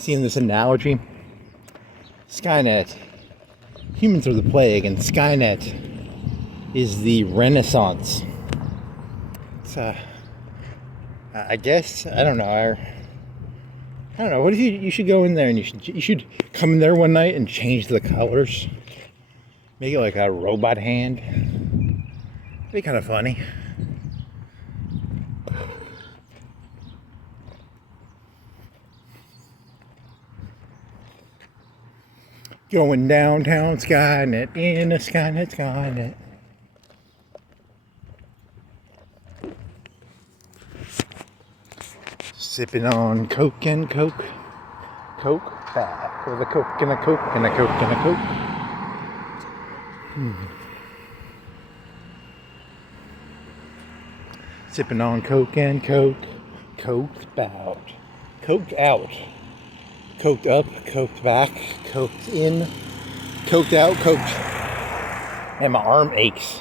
seeing this analogy. Skynet, humans are the plague, and Skynet is the Renaissance. So, I guess, I don't know. I don't know. What if you should go in there and you should come in there one night and change the colors, make it like a robot hand. It'd be kind of funny. Going downtown Skynet in a Skynet. Sipping on Coke and Coke. Coke back with a Coke and a Coke and a Coke and a Coke. Sipping on Coke and Coke. Coked out. Coked out. Coked up, coked back, coked in, coked out, coked. And my arm aches.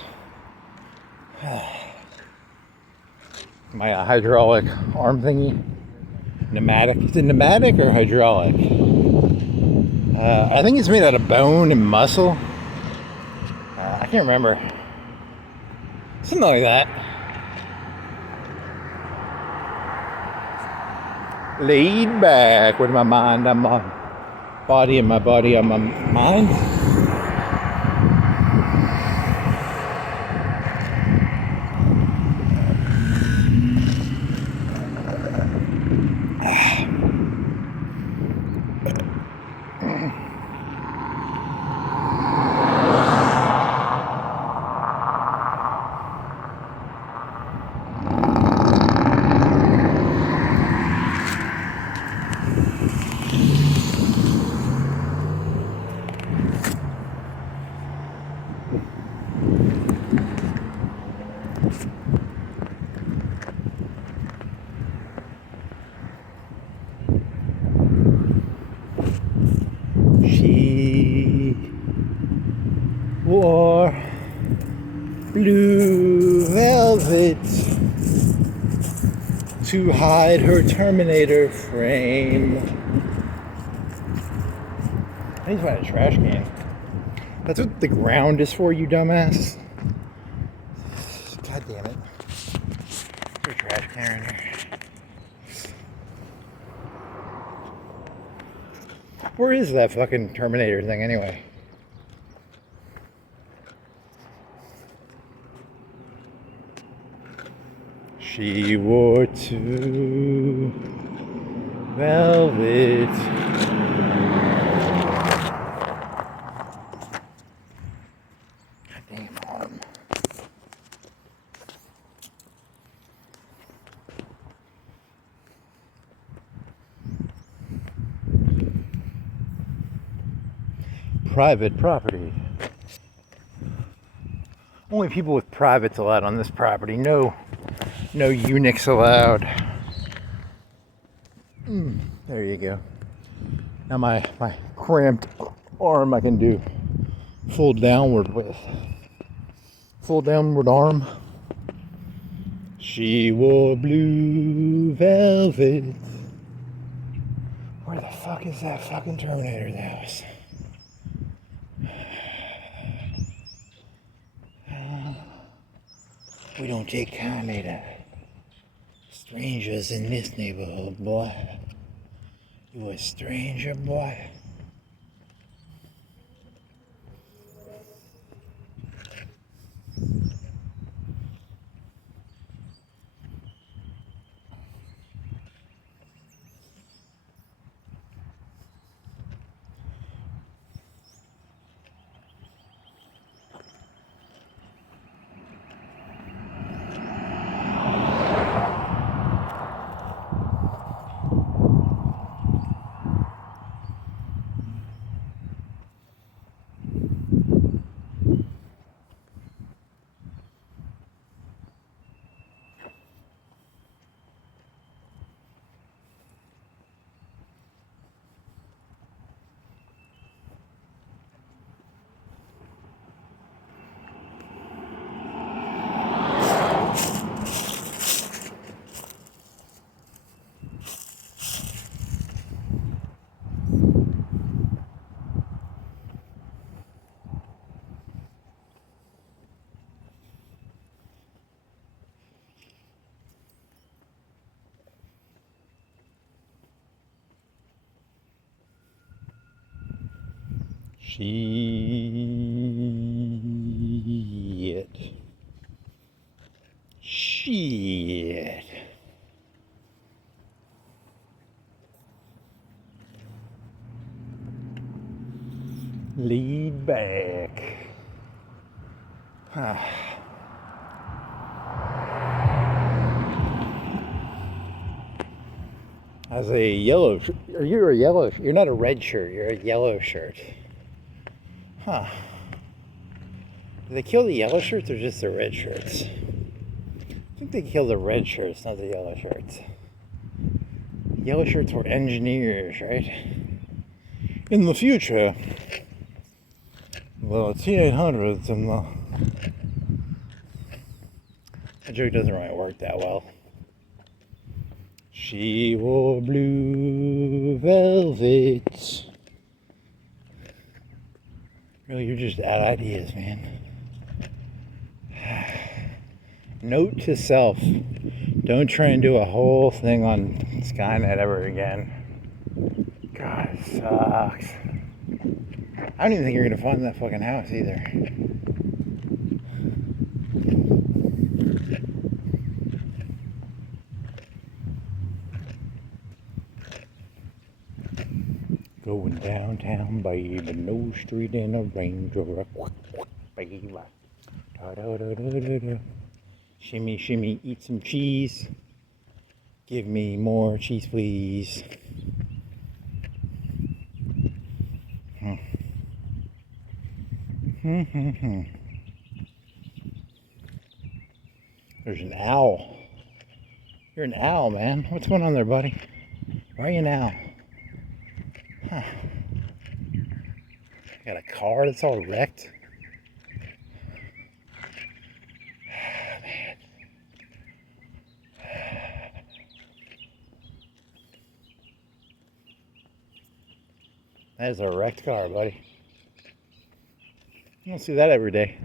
My hydraulic arm thingy. Pneumatic. Is it pneumatic or hydraulic? I think it's made out of bone and muscle. I can't remember. Something like that. Laid back with my mind on my body and my body on my mind. She wore blue velvet to hide her Terminator frame. I need to find a trash can. That's what the ground is for, you dumbass. God damn it. There's a trash can in here. Where is that fucking Terminator thing anyway? She wore two velvet. Goddamn arm. Private property. Only people with privates allowed on this property. No eunuchs allowed. There you go. Now my cramped arm I can do full downward with. Full downward arm. She wore blue velvet. Where the fuck is that fucking Terminator house? We don't take kindly to strangers in this neighborhood, boy. You a stranger, boy. Shit. Lead back. As a yellow, or you're a yellow, you're not a red shirt, you're a yellow shirt. Huh. Do they kill the yellow shirts or just the red shirts? I think they kill the red shirts, not the yellow shirts. Yellow shirts were engineers, right? In the future, the T-800s and the... That joke doesn't really work that well. She wore blue velvet. Really, you're just out of ideas, man. Note to self, don't try and do a whole thing on Skynet ever again. God, it sucks. I don't even think you're gonna find that fucking house either. Going downtown, baby, no street in a Range Rover, baby. Da, da, da, da, da, da. Shimmy, shimmy, eat some cheese. Give me more cheese, please. There's an owl. You're an owl, man. What's going on there, buddy? Why are you an owl? Huh. Got a car that's all wrecked. Man. That is a wrecked car, buddy. You don't see that every day.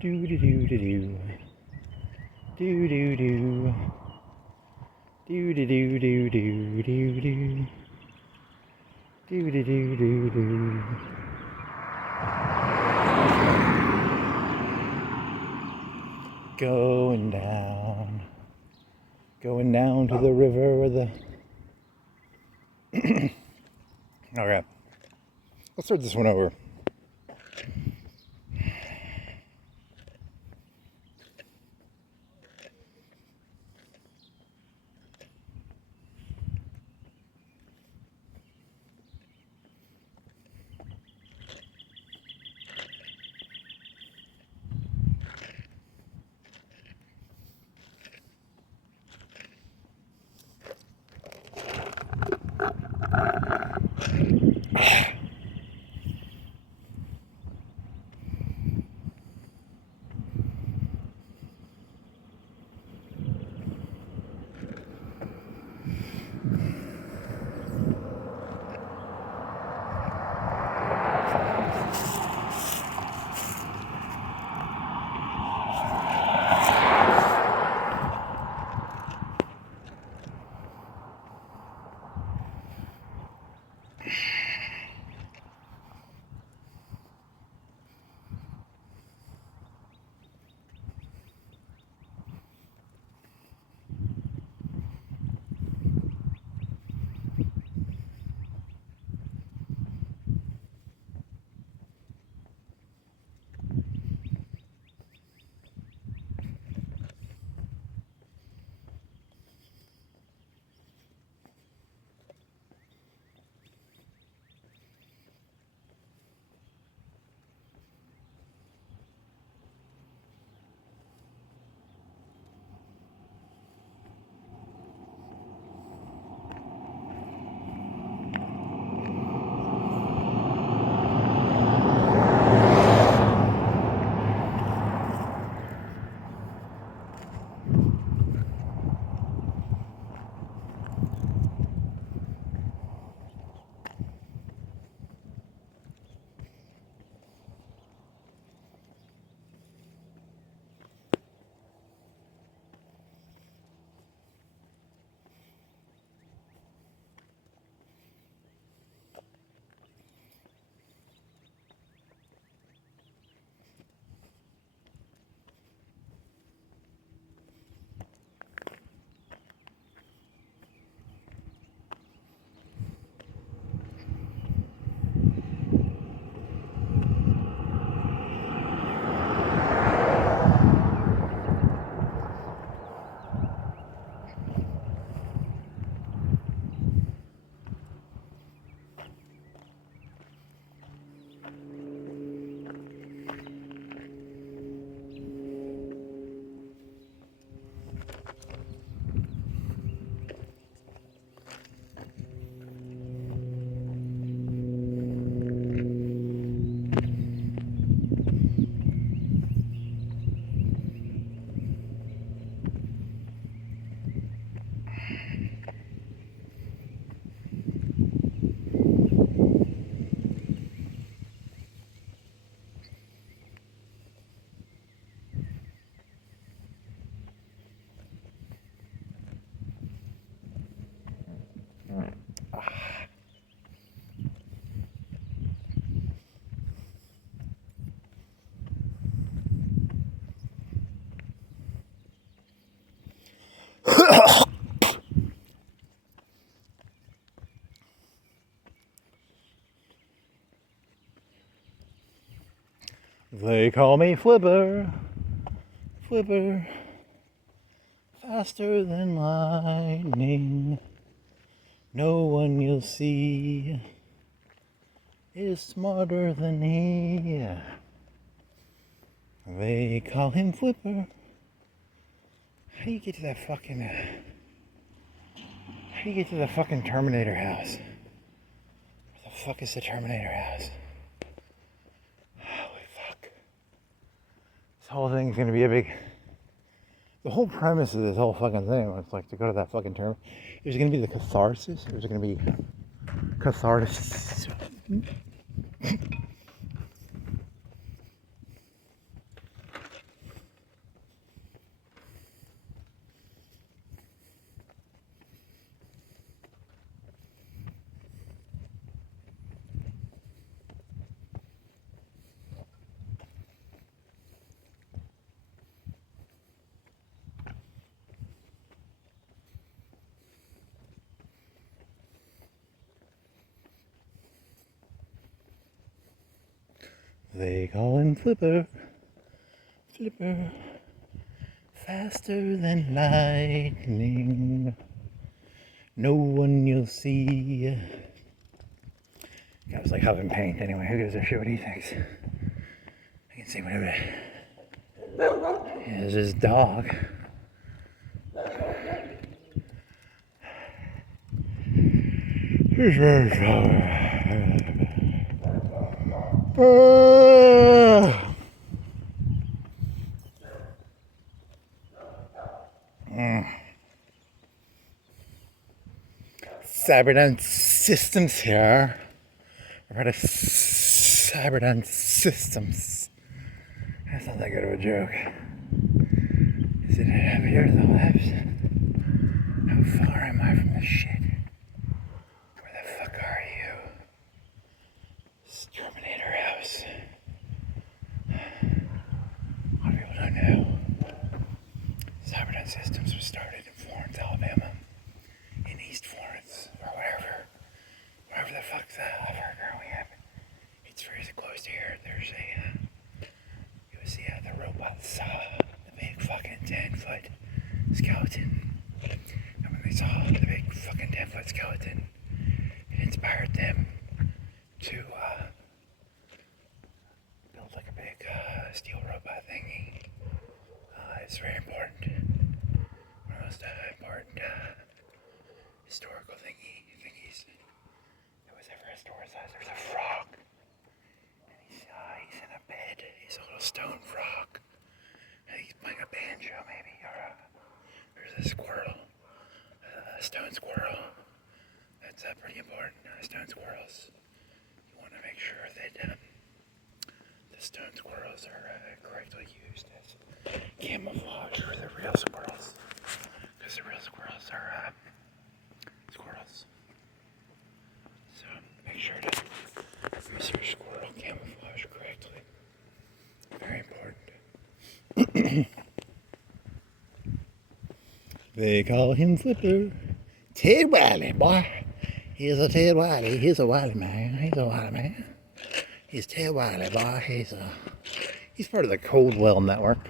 Do do do do do. Do do do. Do do do do do do do. Do do do do do. Going down to the river where the. Okay, let's start this one over. They call me Flipper, Flipper, faster than lightning. No one you'll see is smarter than he. They call him Flipper. How do you get to that fucking... how do you get to the fucking Terminator house? Where the fuck is the Terminator house? Holy fuck. This whole thing's gonna be a big... The whole premise of this whole fucking thing was like to go to that fucking term. It was gonna be the catharsis. It was gonna be catharsis. They call him Flipper, Flipper, faster than lightning. No one you'll see. Guy was like huffing paint anyway. Who gives a shit what he thinks? I can see whatever. There's his dog. Here's his dog. Cyberdyne Systems here. I've heard of Cyberdyne Systems. That's not that good of a joke. Is it over here to the left? How far am I from the shit? Where the fuck are you? This Terminator house. A lot of people don't know. Cyberdyne Systems was started in Florence, Alabama. In East Florence, or wherever the fuck that other girl we have. It's very close to here. There's you see the robots saw the big fucking 10-foot skeleton. And when they saw the big fucking 10-foot skeleton, it inspired them to build like a big steel robot thingy. It's very important. One of the most important historical thingies that was ever historicized. There's a frog. And he's in a bed. He's a little stone frog. And he's playing a banjo maybe. Or there's a squirrel. A stone squirrel. That's pretty important. Stone squirrels. You want to make sure that the stone squirrels are correctly used as camouflage for the real squirrels. Because the real squirrels are squirrels. So make sure to use your squirrel camouflage correctly. Very important. They call him Flipper. Ted Wiley, boy. He's a Ted Wiley. He's a Wiley man. He's a Wiley man. He's Ted Wiley, boy. He's part of the Coldwell Network.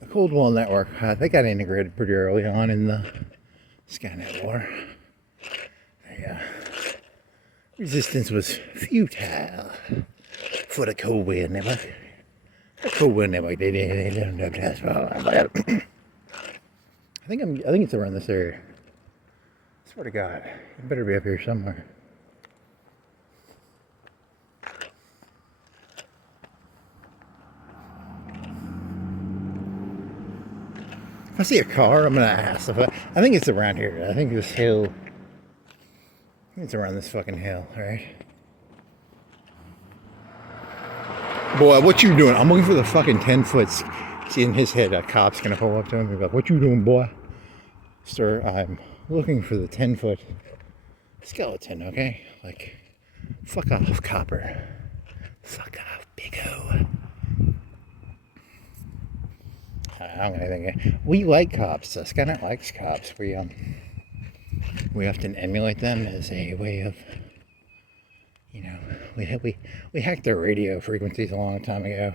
The Coldwell Network, they got integrated pretty early on in the Skynet war. Resistance was futile for the Coldwell Network. The Coldwell Network, they didn't have task for. I think it's around this area. I swear to God, it better be up here somewhere. If I see a car, I'm gonna ask. I think it's around here. I think this hill. I think it's around this fucking hill, right? Boy, what you doing? I'm looking for the fucking 10-foot. See, in his head, a cop's gonna pull up to him and be like, "What you doing, boy?" Sir, I'm looking for the 10-foot skeleton. Okay, like, fuck off, copper. Fuck off, big-o. I'm gonna think we like cops. Skynet likes cops. We often emulate them as a way of, we hacked their radio frequencies a long time ago.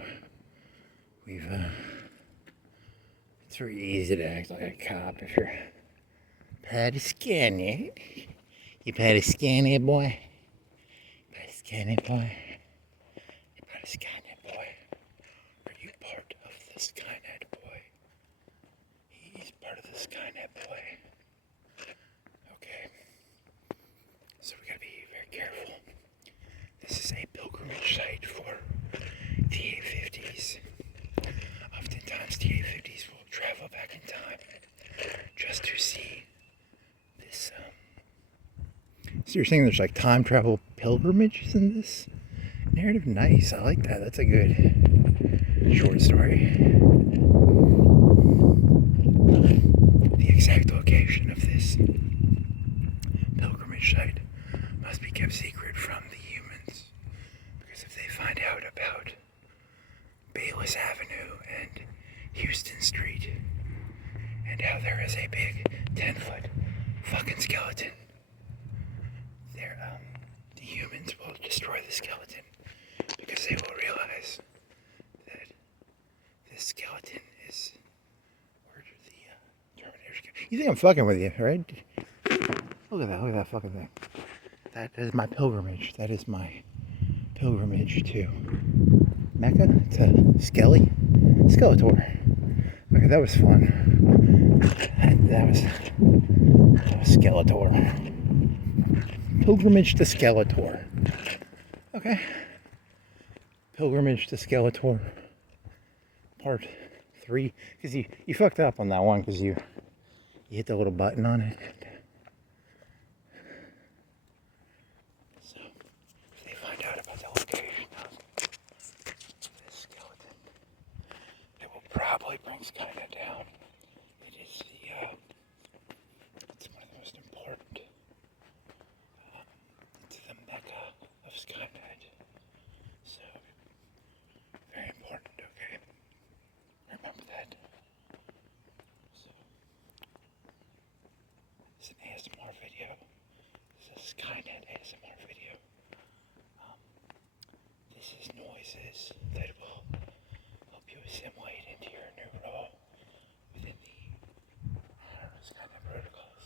It's very easy to act like a cop if you're Patty Skynet. You Patty Skynet boy. Patty Skynet boy. You Patty Skynet boy. Are you part of the Skynet boy? He's part of the Skynet boy. Okay. So we gotta be very careful. This is a pilgrimage site for TA-50s. Oftentimes TA-50s will travel back in time just to see this. So you're saying there's like time travel pilgrimages in this narrative? Nice, I like that. That's a good short story. The exact location of this pilgrimage site must be kept secret from the humans, because if they find out about Bayless Avenue and Houston Street and how there is a big 10-foot fucking skeleton, the humans will destroy the skeleton, because they will realize that this skeleton is where the Terminators go. You think I'm fucking with you, right? Look at that fucking thing. That is my pilgrimage. That is my pilgrimage to Mecca, to Skeletor. Okay, that was fun. That was Skeletor. Pilgrimage to Skeletor. Okay. Pilgrimage to Skeletor. Part 3. Because you fucked up on that one because you hit the little button on it. So, if they find out about the location of this skeleton, it will probably bring Skynet down. It is it's one of the most important. It's the mecca of Skynet. So, very important, okay? Remember that. So, it's an ASMR video. This is a Skynet ASMR video. This is noises that will help you assimilate into your new role within the Skynet protocols.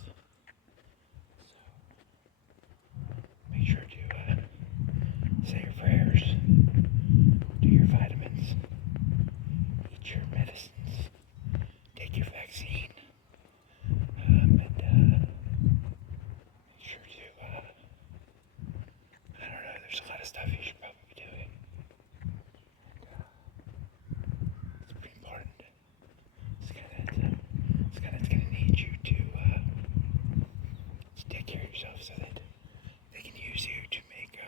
So, make sure to say your prayers, do your vitamins, eat your medicines, take your vaccine, and make sure to, I don't know, there's a lot of stuff you should probably be doing. It's pretty important. Skynet's gonna need you to take care of yourself so that they can use you to make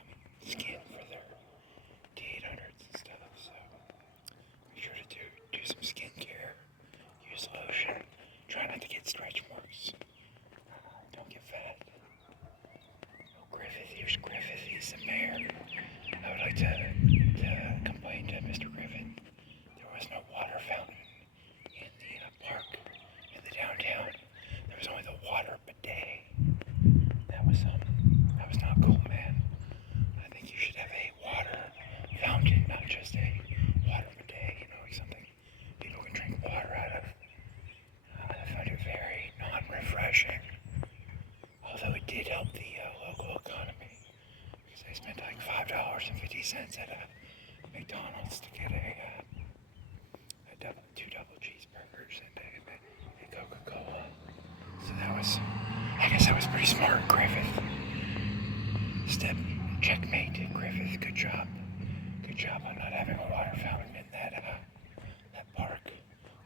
skin for their T-800s and stuff. So make sure to do some skincare, use lotion, try not to get stretch marks, don't get fat. Oh, Griffith, here's Griffith, he's the mayor. I would like to complain to Mr. Griffith. There was no water fountain in the park, in the downtown. There was only the water bidet. That was not cool, man. I think you should have a water fountain, not just a water bidet, you know, like something people can drink water out of. I found it very non-refreshing. Although it did help the local economy, because I spent like $5.50 at a McDonald's to get two double cheeseburgers and a Coca-Cola. So I guess that was pretty smart, Griffith. Checkmate, Griffith. Good job. Good job on not having a water fountain in that park.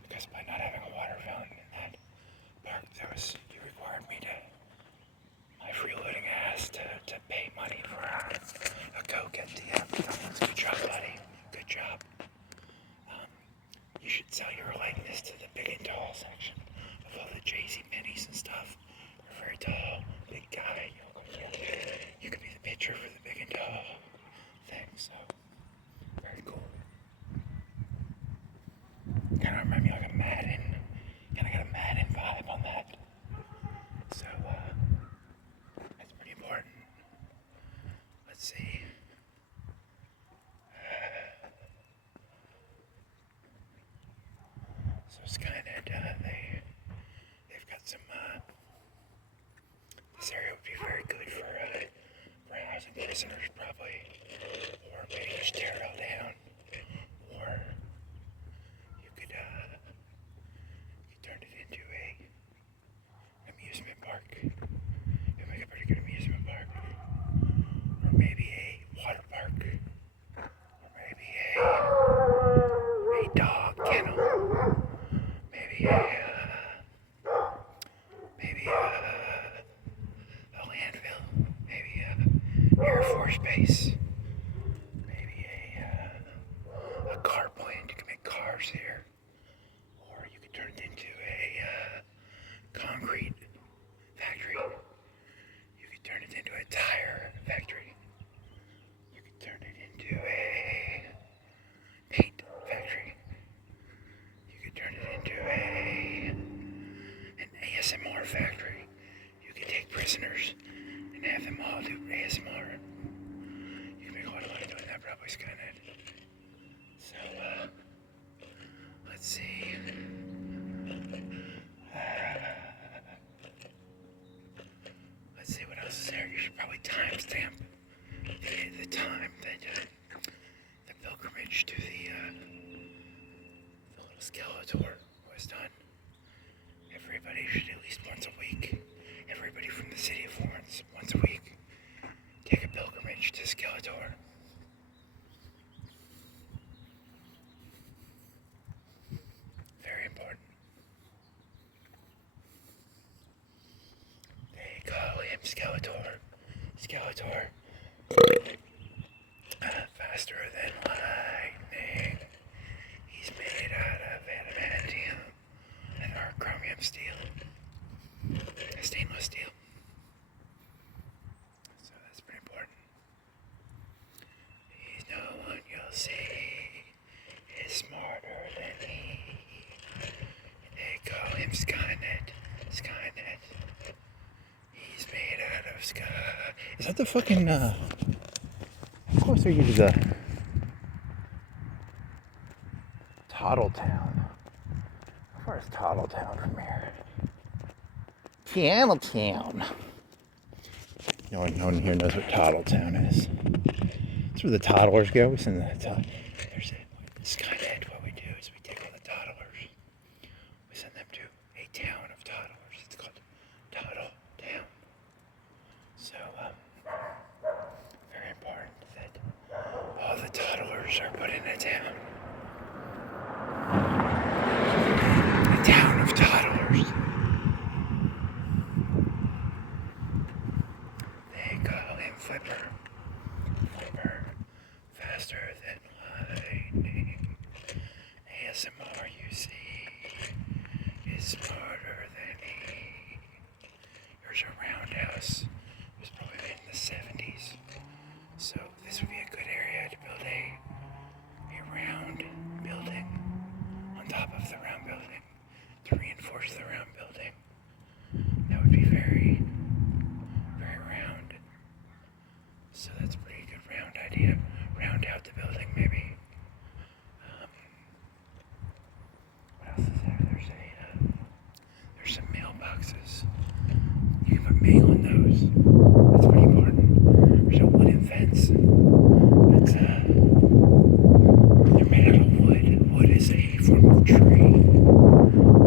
Because by not having a water fountain in that park, you required me my freeloading ass to pay money for a Coke at the McDonald's. Good job, buddy. Good job. You should sell your likeness to the big and tall section of all the JC Minis and stuff. You're very tall, big guy. You could be the picture for the big and tall thing, so very cool. Kind of remind me like a Madden. Kind of got a Madden vibe on that. So, that's pretty important. Let's see. prisoners, probably. Or maybe just tear it all down. Or you could turn it into a amusement park. It would make a pretty good amusement park. Or maybe a water park. Or maybe a dog kennel. Maybe a landfill. Maybe a Air Force base. Maybe a car plant. You can make cars here. Or you could turn it into a concrete factory. You could turn it into a tire factory. You could turn it into a paint factory. You could turn it into an ASMR factory. You could take prisoners and have them all do ASMR. You can make a lot of money doing that, probably, Skynet. So, let's see. Let's see what else is there. You should probably timestamp the time that the pilgrimage to the little Skeletor was done. Everybody should at least once a week. Everybody from the city of Florence, once a week, take a pilgrimage to Skeletor. Very important. They call him Skeletor. Skeletor. Faster than lightning. He's made out of adamantium and our chromium steel. Stainless steel. So that's pretty important. He's no one you'll see is smarter than he. They call him Skynet. Skynet. He's made out of sky. Is that the fucking of course they use the Toddletown. How far is Toddletown from here? Town. No one here knows what Toddletown is. It's where the toddlers go. We send there's a Skynet. What we do is we take all the toddlers. We send them to a town of toddlers. It's called Toddletown. So, very important that all the toddlers are put in a town. A town of toddlers. Flipper, faster than lightning. ASMR, you see, is smarter than he. Here's a roundhouse. It was probably made in the 70s. So this would be a good area to build a round building on top of the round building to reinforce the round building. That would be very, very round. So that's a pretty good round idea. Round out the building, maybe. What else is there? There's some mailboxes. You can put mail in those. That's pretty important. There's a wooden fence. They're made out of wood. Wood is a form of tree.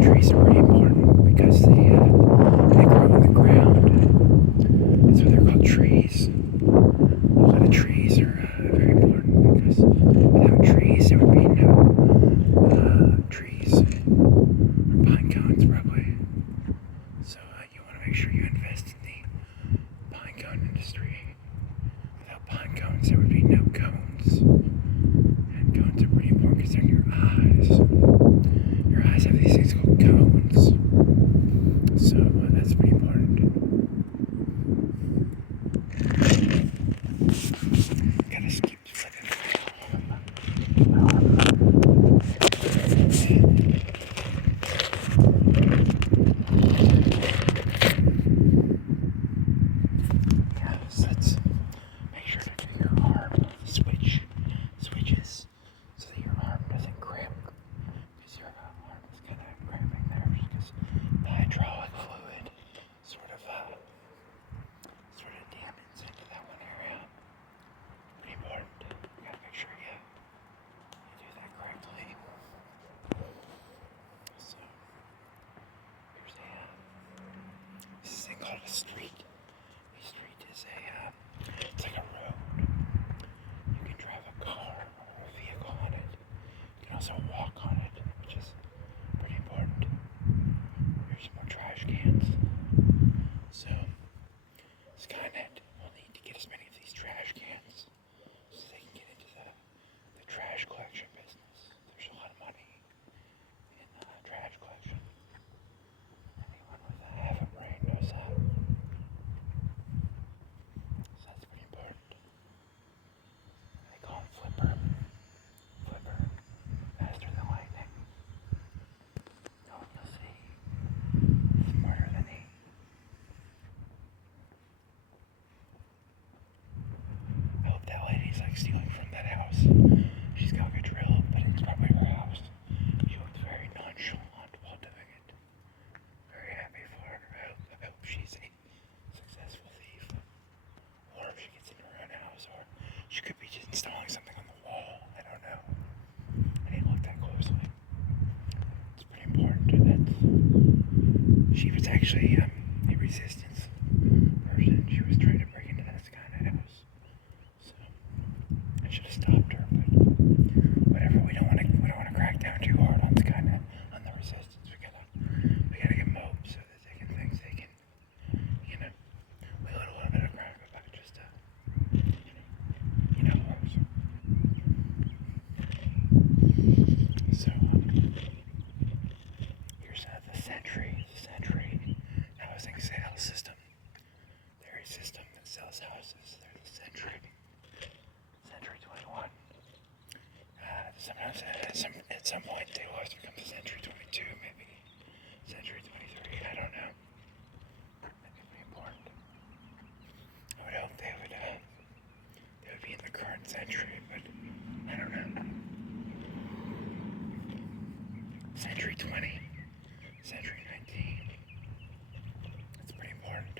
Trees are pretty important because they grow in the ground. That's why they're called trees. A lot of trees are very important because without trees there would be no trees or pine cones probably. So you want to make sure you invest in the pine cone industry. Without pine cones there would be no cones. And cones are pretty important because they're in your eyes. Your eyes have these things called cones. So that's pretty important. Gotta skip flipping. Yeah, so let's make sure to do your arm switches so that your arm doesn't cramp. Because your arm is kind of cramping there because the hydraulic fluid is street. A street is it's like a road. You can drive a car or a vehicle on it. You can also walk on it, which is pretty important. Here's some more trash cans. So, Skynet will need to get as many of these trash cans so they can get into the trash collection business. There's a lot of money in trash collection. Anyone with half a brain knows that. So that's pretty important. They call him Flipper. Flipper. Faster than lightning. No one will see. Smarter than he. I hope that lady's like stealing from that house. She's got a drill, but it's probably her house. She looked very nonchalant while doing it. Very happy for her. I hope she's a successful thief. Or if she gets into her own house, or she could be just installing something on the wall. I don't know. I didn't look that closely. It's pretty important that she was actually a resistance person. She was trying to break into that Skynet house. So I should have stopped her, but whatever. We don't want to crack down too hard on Skynet, on the resistance. We gotta get mobs so that they can think they can, wiggle a little bit of crap about just how it works. So here's the Sentry housing sales system. They're a system that sells houses. They're the Sentry 21. Sometimes at some point they will have to become the Sentry 22, maybe Sentry 23. I don't know. That'd be pretty important. I would hope they would be in the current century, but I don't know. Century 20, Century 19. It's pretty important.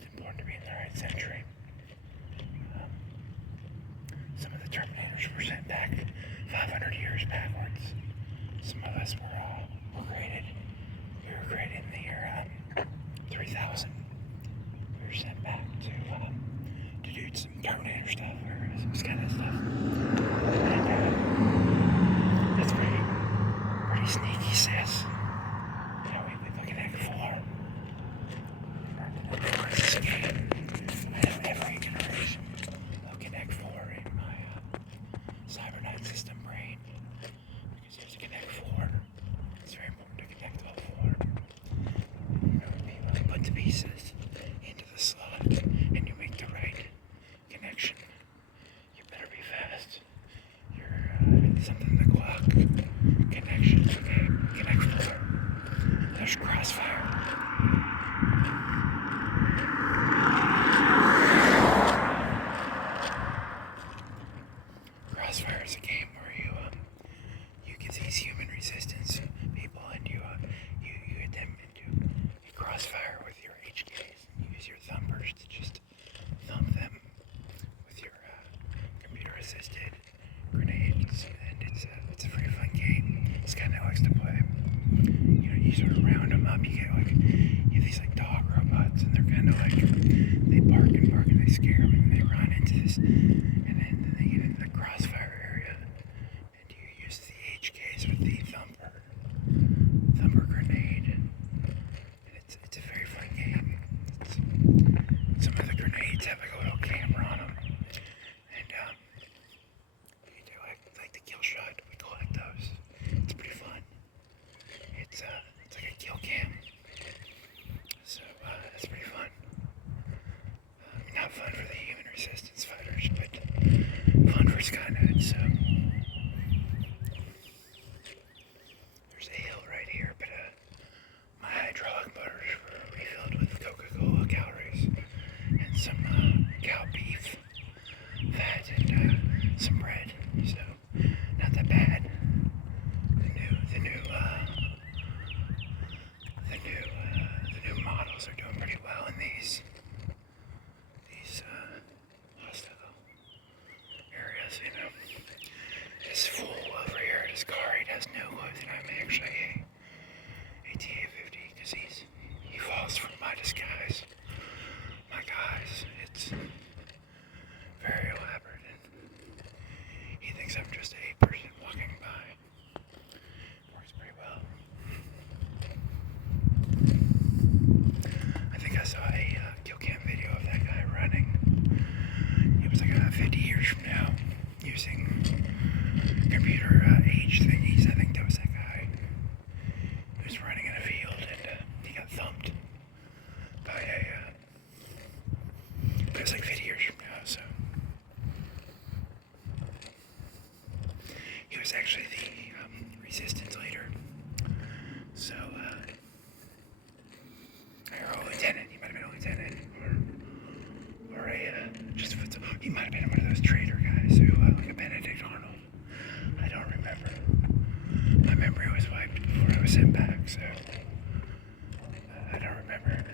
It's important to be in the right century. Some of the Terminators were sent back 500 years backwards. Some of us were created. We were created in the year 3000. We were sent back to do some Terminator stuff or some Skynet stuff. And that's pretty sneaky, sis. We connect 4. This game. I have every iteration of Connect 4 in my cybernetic system brain, because there's a Connect 4. It's very important to connect all 4. You put the pieces into the slot and you make the right connection. You better be fast. You're something the clock connection. Okay, Connect 4. There's Crossfire. Crossfire is a game where you get these human resistance people, and you get them into a crossfire with your HKs, and you use your thumpers to just thump them with your computer-assisted grenades, and it's a very fun game. Skynet likes to play. You sort of round them up. You have these dog robots, and they're kind of they bark and they scare them, and they run into this, and then they get into the crossfire area, and you use the HKs with the thumper grenade, and it's a very fun game. Some of the grenades have a little camera on them, and they're like the kill shot. We collect those. It's pretty fun. It's like a kill cam. So that's pretty fun. Not fun for the human resistance fighters, but 100% back, so I don't remember.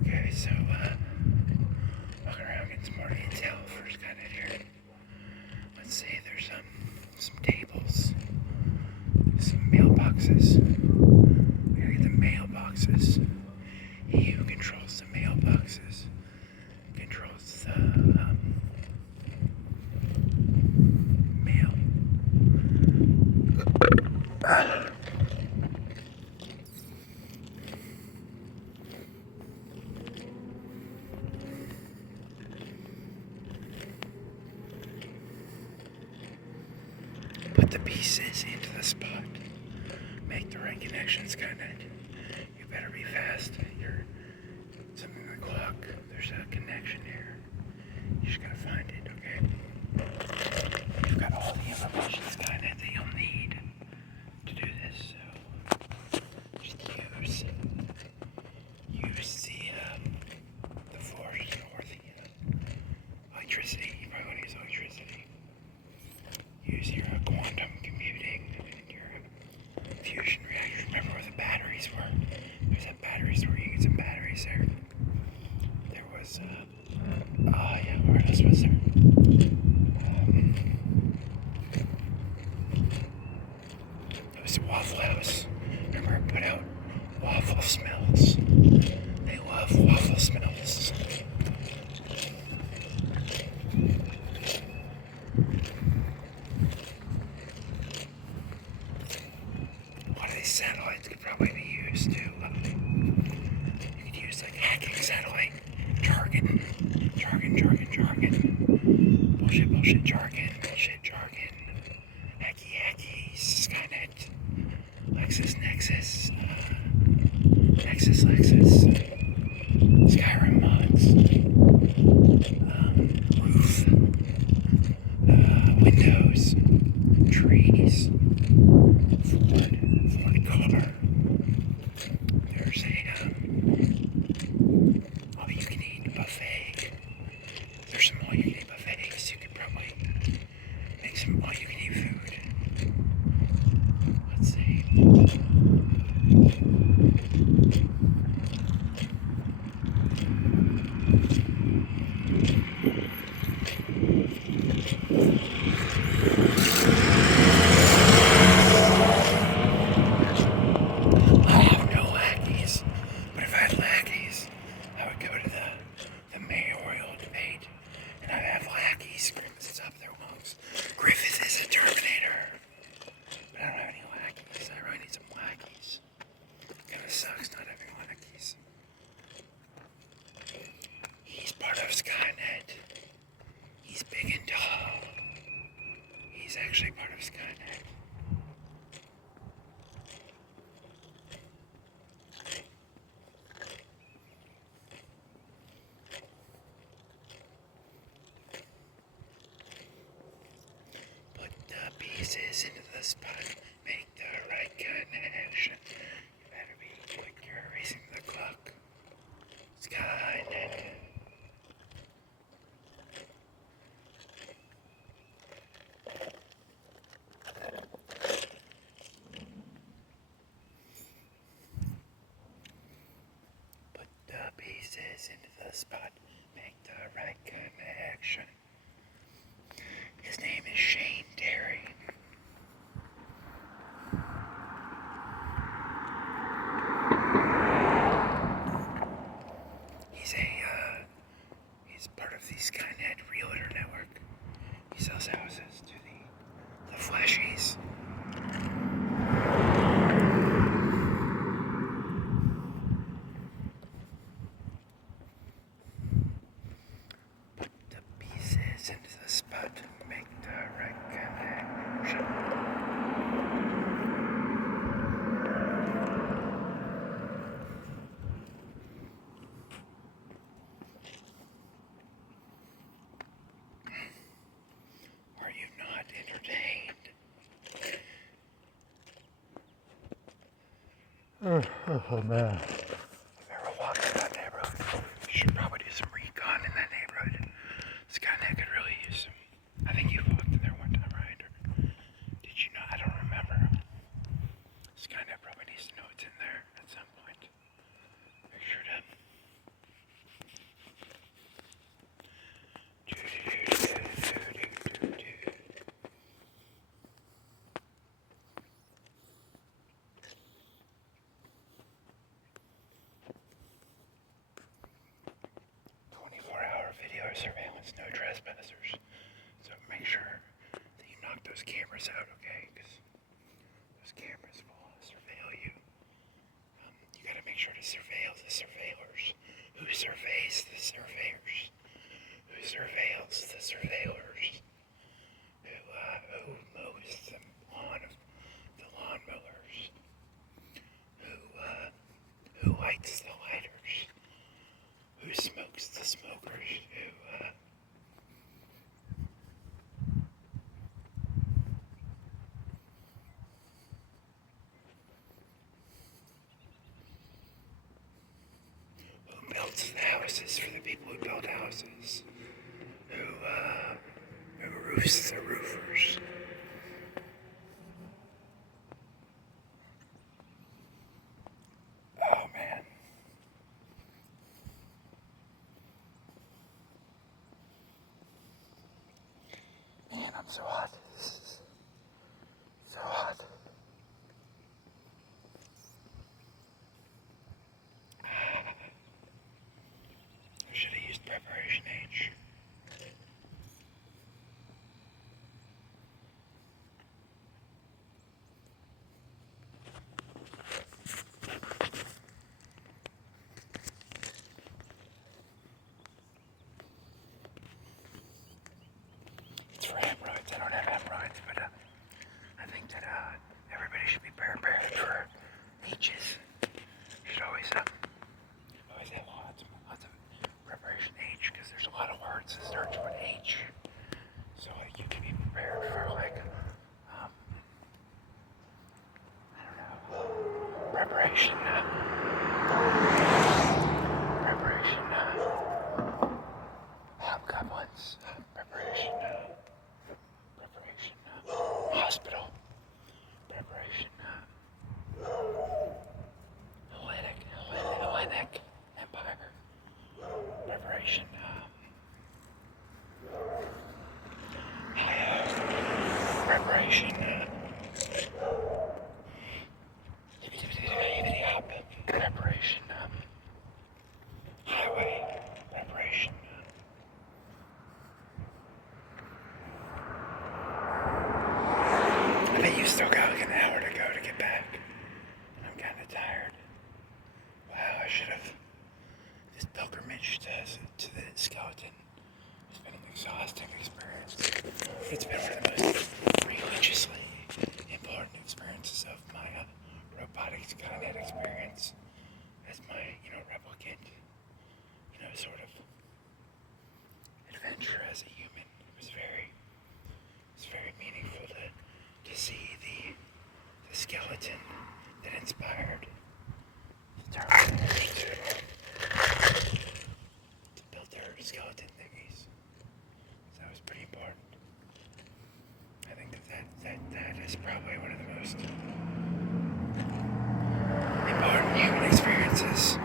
Okay, so walking around getting some more intel for Skynet here. Let's see, there's some tables, some mailboxes. We gotta get the mailboxes. He who controls the mailboxes controls the mail. Put the pieces into the spot. Make the right connections, Skynet. You better be fast. You're something in the clock. There's a connection here. You just gotta find it, okay? You've got all the information, Skynet, that you'll need to do this. So just use the force or the electricity. You probably want to use electricity. Use your quantum computing and your fusion reactors. Remember where the batteries were? There's some batteries where you get some batteries there. There was, where else was there? It was a Waffle House. Remember I put out waffle smells. They love waffle smells. Satellites could probably be used to, you could use like hacking satellite jargon, bullshit jargon, hacky, Skynet, Lexus, Skyrim mods, roof, windows, trees, Ford car. There's a all-you-can-eat buffet. There's some all-you-can-eat buffets. You could probably make some all-you-can-eat food. Let's see. Skynet. He's big and tall. He's actually part of Skynet. Put the pieces into the spot. Make the right connection. You better be quick. You're erasing the clock. Skynet. Pieces into the spot, make the right connection. His name is Shane Terry. He's part of the Skynet Realtor Network. He sells houses to the flashies. Into the spot to make the right connection. Are you not entertained? Oh man. If ever walked in that neighborhood, you should probably do some recon in that neighborhood. Skynet could really use some. I think you've walked in there one time, right? trespassers. So make sure that you knock those cameras out, okay? Because those cameras will surveil you. You gotta make sure to surveil the surveillors. Who surveys the surveyors? Who surveils the surveillors? Who mows the lawn of the lawnmowers? Who lights the lighters? Who smokes the smokers? Who builds the houses for the people who build houses? Who roofs the roofers? Oh man. Man, I'm so hot. This is so hot. I should have used preparation H. It's for hemorrhoids. I don't have hemorrhoids, but I think that everybody should be prepared for H's. You should always have lots of preparation H, because there's a lot of words that start with H. So you can be prepared for I don't know, preparation. Hobgoblins. Preparation. Hospital. Preparation. Hellenic Empire. Preparation. Preparation. Preparation. Highway. Preparation. I bet you still got like an hour to go to get back. I'm kind of tired. Wow, I should have. This pilgrimage to the skeleton has been an exhausting experience. It's been one of the most religiously important experiences of my robotic Skynet experience as my, replicant, sort of adventure as a human. It was very meaningful to see the skeleton that inspired the Terminators to build their skeleton thingies. So that was pretty important. I think that is probably one of the most important human experiences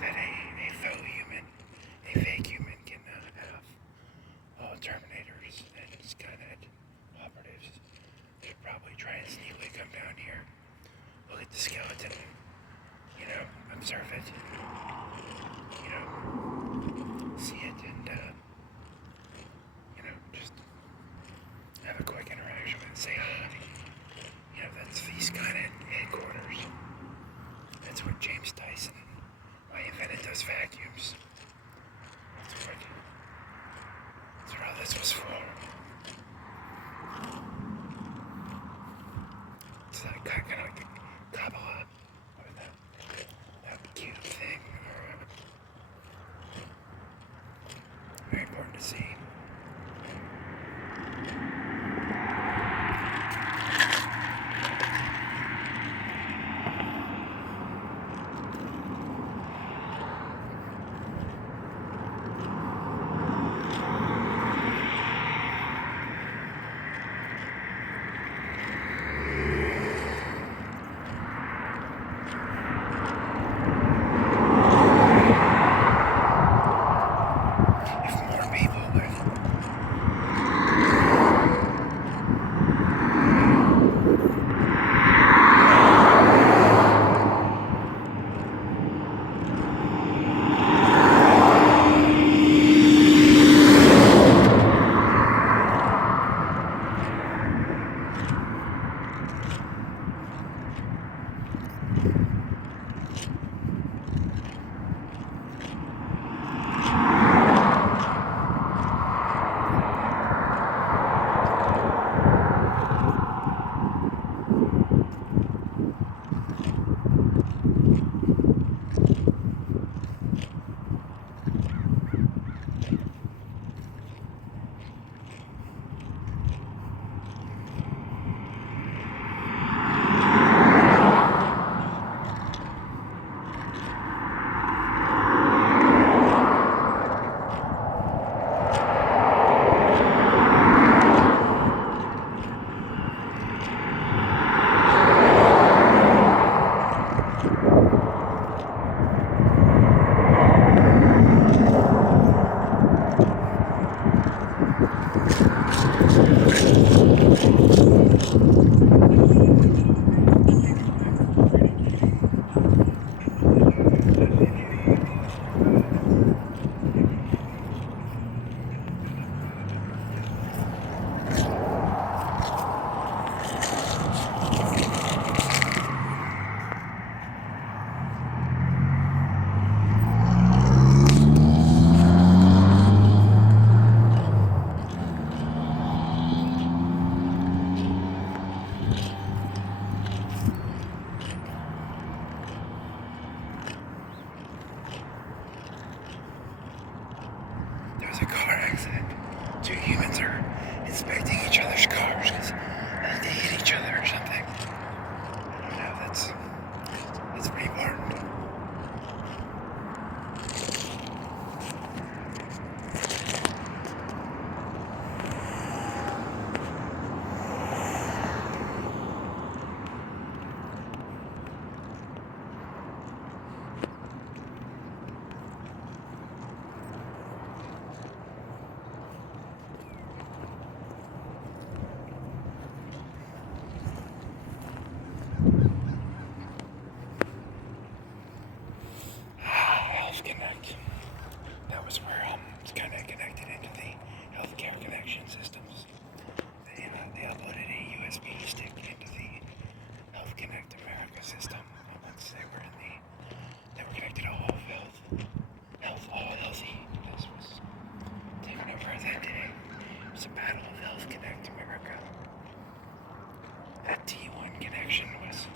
that a faux human, a fake human can have. All Terminators and Skynet operatives should probably try and sneakily come down here, look at the skeleton, observe it, see it, and just have a quick interaction with it, say hi. That's the Skynet headquarters. That's what James Dyson, why he invented those vacuums. That's what all this was for. It's like kind of like a Kabbalah, or that cute thing. Very important to see. that T1 connection was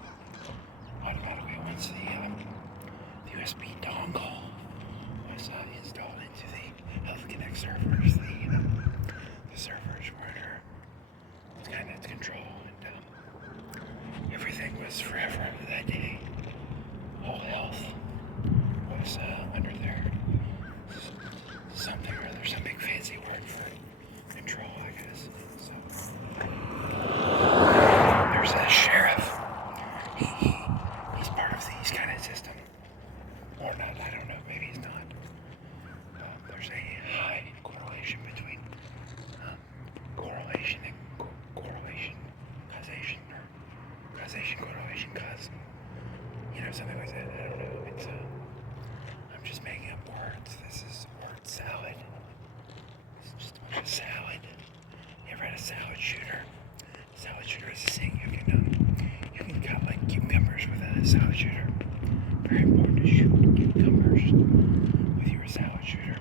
automatically, once the USB dongle was installed into the Health Connect servers, the servers were under Skynet's control, and everything was forever after that day. Whole health was under there. Something or other, some big fancy word for control, I guess. So there's a sheriff. He's part of the Skynet system, or not. I don't know. Maybe he's not. There's a high correlation between correlation and correlation, causation, or causation, correlation, cause. Something like that. I don't know. It's I'm just making up words. This is word salad. It's just a bunch of salad. You ever had a salad shooter? Salad shooter is a thing you can cut like cucumbers with a salad shooter. Very important to shoot cucumbers with your salad shooter.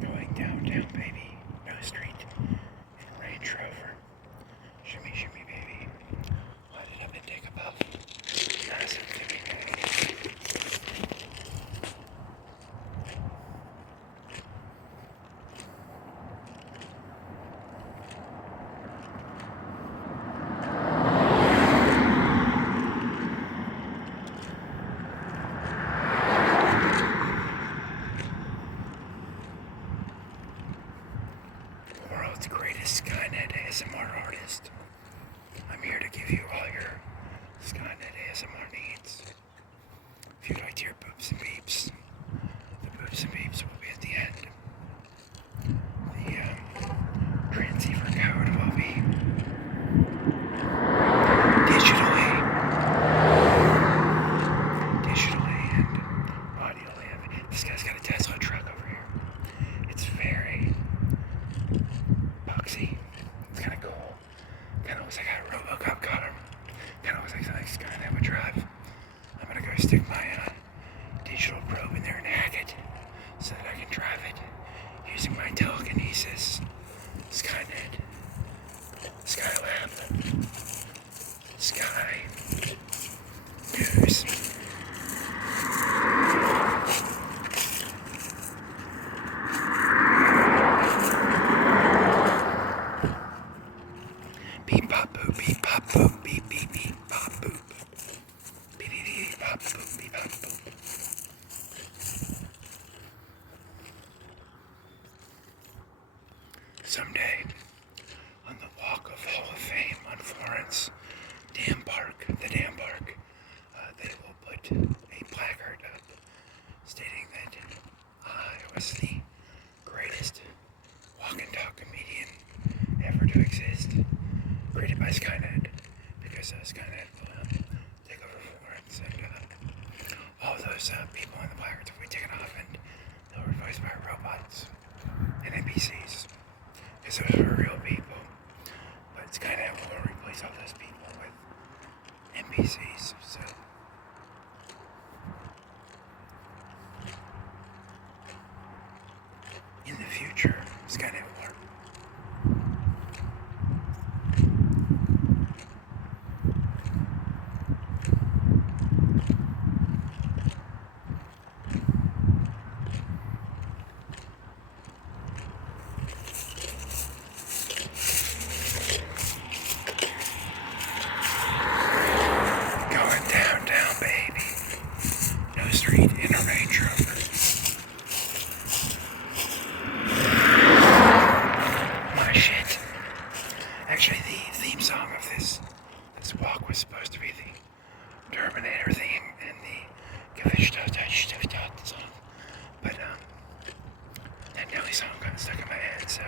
Going downtown, baby. No street. In Range Rover. Shimmy, shimmy, baby. Light it up and take a puff. Nice and shimmy, baby. World's greatest Skynet ASMR artist. I'm here to give you all your Skynet ASMR needs. If you'd like to hear boops and beeps, the boops and beeps will be at the end. The transceiver code will be digitally and audially. This guy's got a Tesla truck over here. It's very boxy. It's kind of cool. Kind of looks like a RoboCop got him. Kind of looks like something Skynet would drive. I'm gonna go stick my digital probe in there and hack it so that I can drive it using my telekinesis. Skynet. Skylab. Sky. News. Beep pop boop, beep pop boop, beep beep beep pop boop. Beep beep beep pop boop, beep pop boop. Someday, on the Walk of Hall of Fame on Florence, the dam park, they will put a placard up stating that I was the greatest walk and talk comedian ever to exist, created by Skynet, because Skynet will take over Florence, and all those people on the placards will be taken off, and they'll be replaced by robots and NPCs, because those were real people, but Skynet will replace all those people with NPCs, so in the future, Skynet will work. Going downtown, baby. No street in a Range Rover. My shit. Actually, the theme song of this walk was supposed to be the Terminator theme and the Gewicht song, but that Nelly song got stuck in my head, so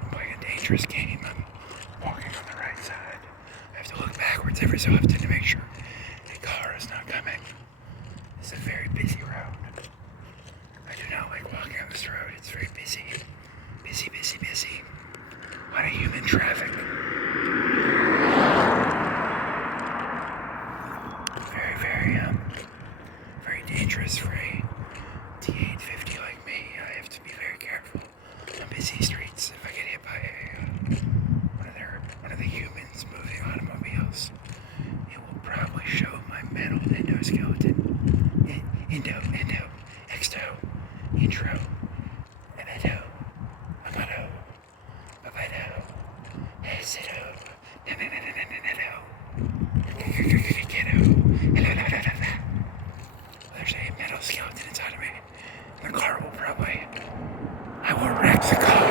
I'm playing a dangerous game. I'm walking on the right side. I have to look backwards every so often to make sure a car is not coming. It's a very busy road. I do not like walking on this road. It's very busy. Busy, busy, busy. of human traffic. Very dangerous for a T850 like me. I have to be very careful on busy streets. If I get hit by one of the humans moving automobiles, it will probably show my metal endoskeleton. Exto, intro, emeto, amato, babato, hesito, nanananananato, hello. There's a metal skeleton inside of me. The car will probably... I will wreck the car.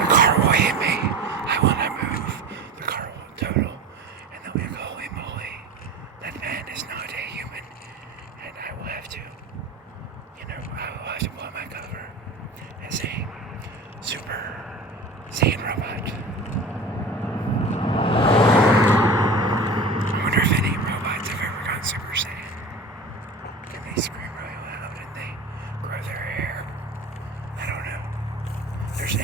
The car will hit me. I will not move. The car will total. And they'll be like, holy moly, that man is not a human. And I will have to, blow my cover as a super saiyan robot. I wonder if any robots have ever gone super saiyan. And they scream really loud and they grow their hair. I don't know. There's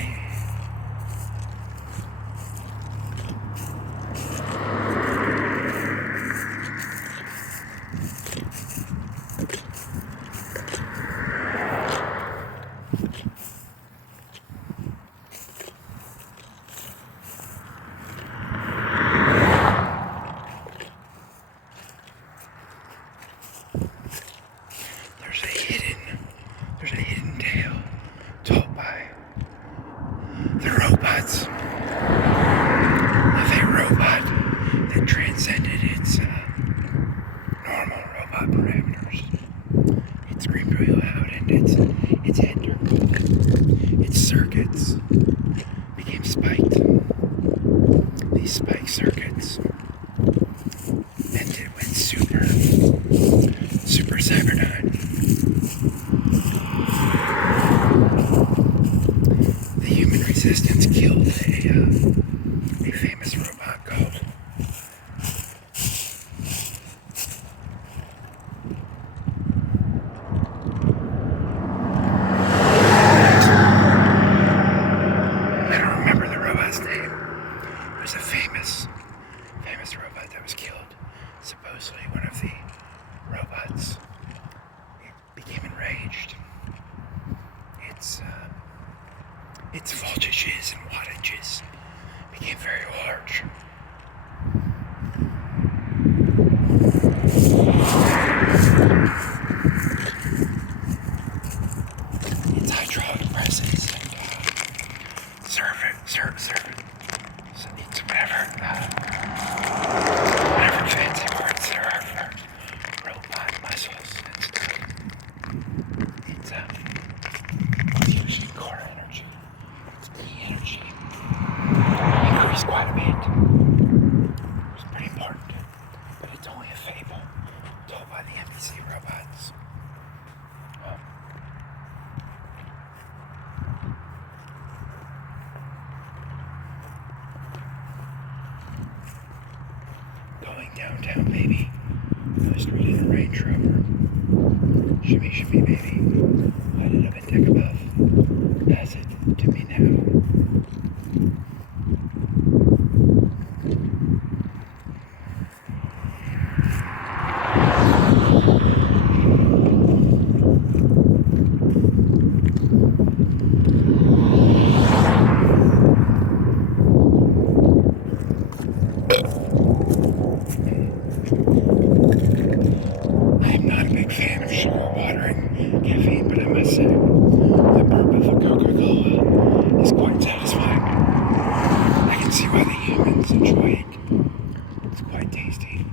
a hidden tale told by the robots of a robot that transcended its normal robot parameters. It screamed really loud and its head turned. Its circuits became spiked. These spike circuits meant it went super Cyberdyne. The human resistance killed a famous robot called I don't remember the robot's name. It was a famous robot that was killed. Supposedly one of the robots became enraged. Its voltages and wattages became very large. Its hydraulic presses and whatever fancy words there are for robot muscles and stuff. It's using core energy. Its key energy increased quite a bit. It was pretty important, but it's only a fable told by the NBC robots. Going downtown, baby. I was reading a Range Rover. Shimmy, shimmy, baby. Light it up and deck above. Pass it to me now. I am not a big fan of sugar, water, and caffeine, but I must say, the burp of a Coca-Cola is quite satisfying. I can see why the humans enjoy it. It's quite tasty.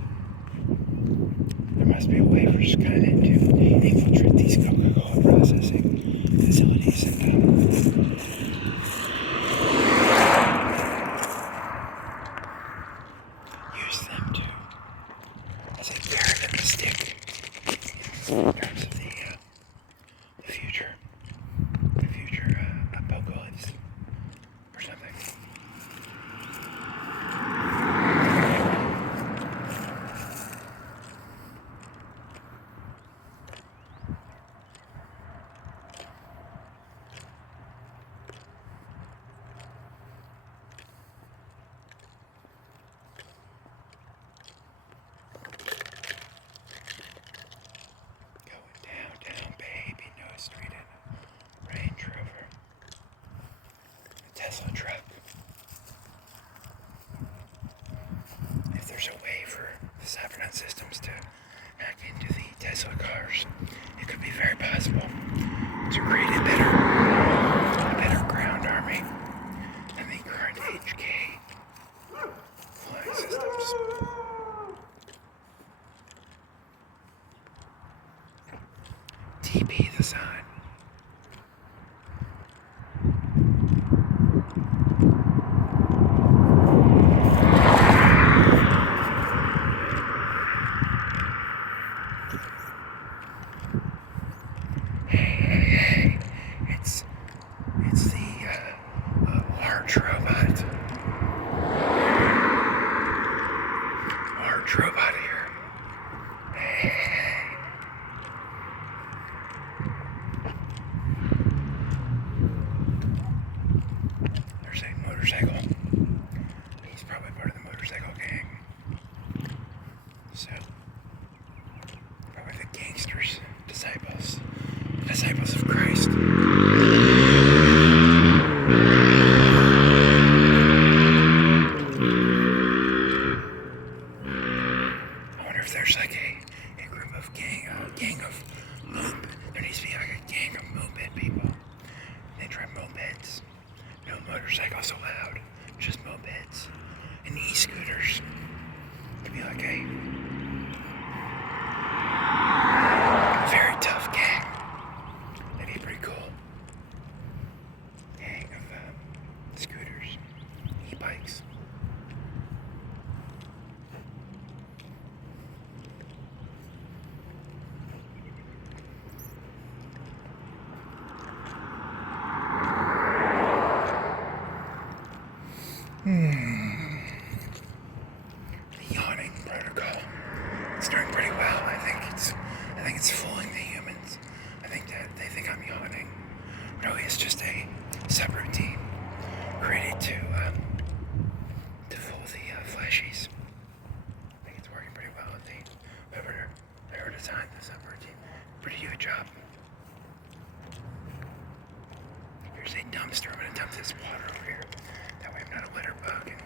There must be a way for Skynet to infiltrate these Coca-Cola processing facilities and use them as a carrot and a stick in terms of the future apocalypse or something. Tesla cars. It could be very possible to create a better ground army than the current HK flying systems. TP the sign. Hey, it's the large robot. Large robot here. Hey. There's a motorcycle. He's probably part of the motorcycle gang. So, probably the gangsters, disciples of Christ. I wonder if there's like a group of gang of moped. There needs to be like a gang of moped people. They drive mopeds. No motorcycles allowed, just mopeds and e-scooters. Could be like a very tough gang. That'd be pretty cool. Gang of scooters, e-bikes. The yawning protocol. It's doing pretty well. I think it's fooling the humans. I think that they think I'm yawning. Really, it's just a subroutine created to fool the fleshies. I think it's working pretty well. Whoever designed the subroutine, pretty good job. Here's a dumpster. I'm gonna dump this water over here. That way I'm not a litter bug and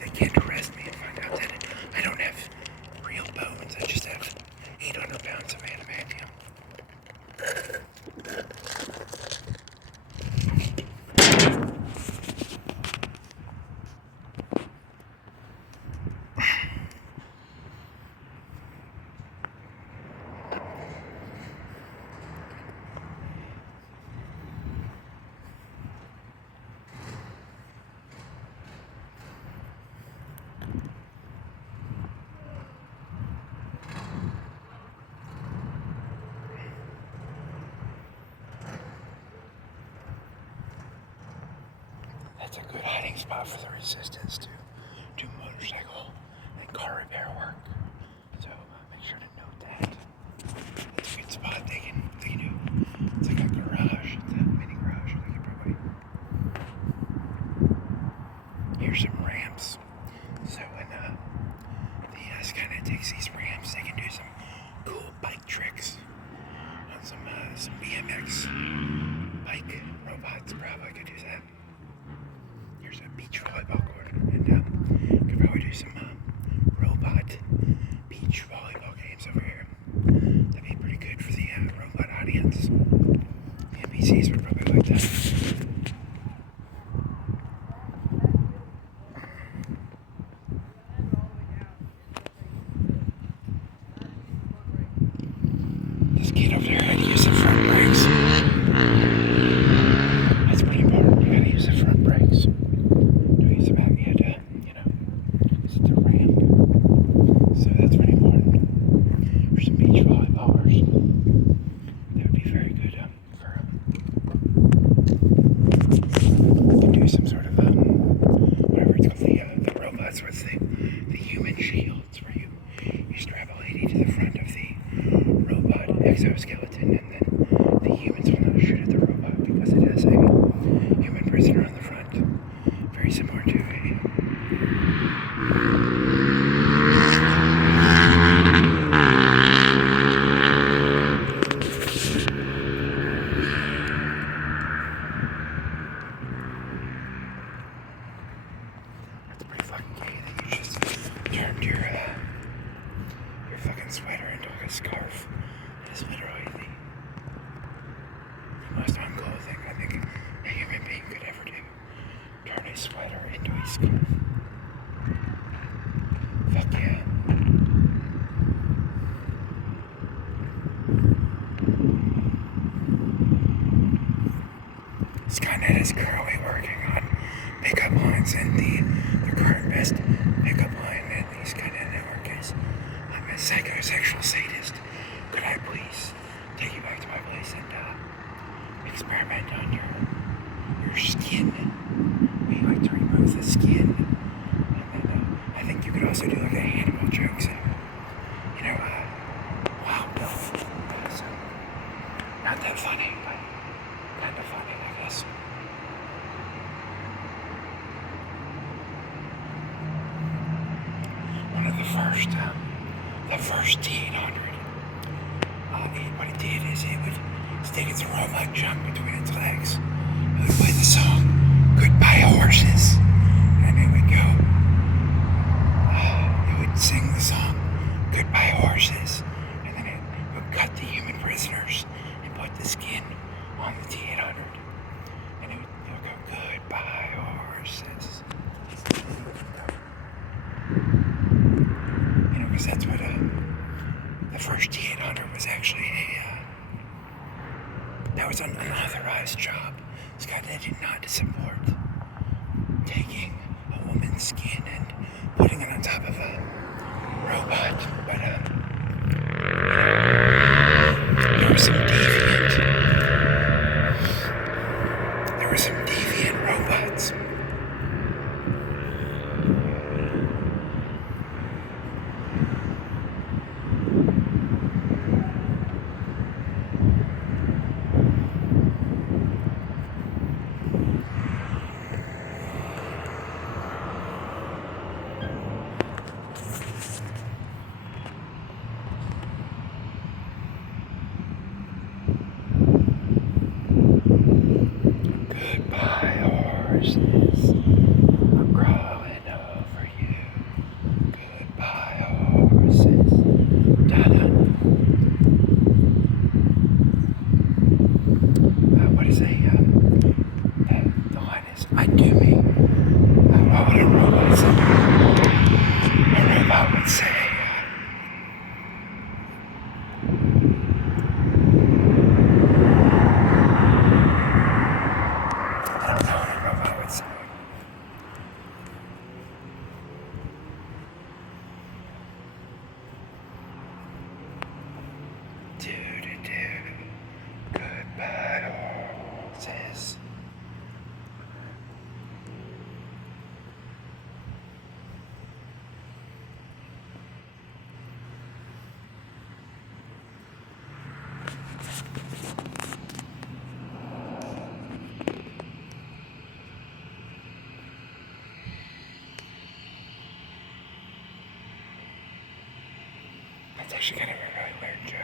they can't arrest me and find out that I don't have real bones. I just have 800 pounds of adamantium. That's a good hiding spot for the resistance to do motorcycle and car repair work. So make sure to note that. It's a good spot they can do. It's like a garage. It's a mini garage. They can probably. Here's some ramps. So when the Skynet takes these ramps, they can do some cool bike tricks on some BMX bike robots. Probably could do that. Here's a beach volleyball court, and could probably do some robot beach volleyball games over here. That'd be pretty good for the robot audience. The NPCs would probably like that. This kid over there had to use the front brakes. That's pretty important. You gotta use the front brakes. It's about you had to, it's a ramp. So that's pretty important. For some beach volleyballers. That would be very good for you can do some sort of whatever it's called, the robots with the human shields where you strap a lady to the front of the robot exoskeleton and then the humans will not shoot at the robot because it has a human prisoner on the front. Very similar to a That's pretty fucking gay that you just turned your fucking sweater into like a scarf. is literally the most uncool thing I think a human being could ever do. Turn a sweater into a scarf. Fuck yeah. Skynet is currently working on pickup lines, and the current best pickup line in the Skynet network is, I'm a psychosexual sadist. Could I please take you back to my place and experiment on your skin? We like to remove the skin, and then I think you could also do like a Hannibal joke, so wow, no, so not that funny, but kind of funny, I guess. One of the first T800. What it did is it would stick its robot junk between its legs. It would play the song "Goodbye Horses," and it would go. It would sing the song "Goodbye Horses," and then it would cut the human prisoners and put the skin on the T800, and it would go "Goodbye Horses." Because that's what the first T800 was actually that was an unauthorized job. Skynet did not support taking a woman's skin and putting it on top of a robot, but there were some deviant robots. Goodbye, horses. I'm crawling over you. Goodbye, horses. Da-da. What is the line is, I do me. What would a robot say? A robot would say, I don't know what a robot would say. Do-do-do. Goodbye, horses. That's actually kind of a really weird joke.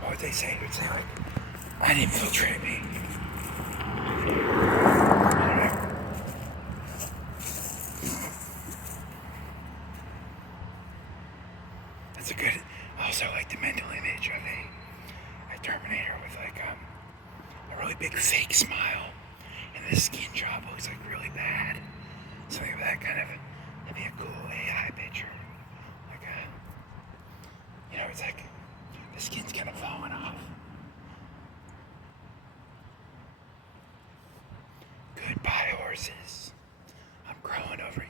What would they say? It would say like, uninfiltrate me. That's a good, also like the mental image of a Terminator with like a really big fake smile, and the skin job looks like really bad. Something of that kind of, that'd be a cool AI picture. Like it's like the skin's kind of falling off. Goodbye, horses. I'm crawling over you.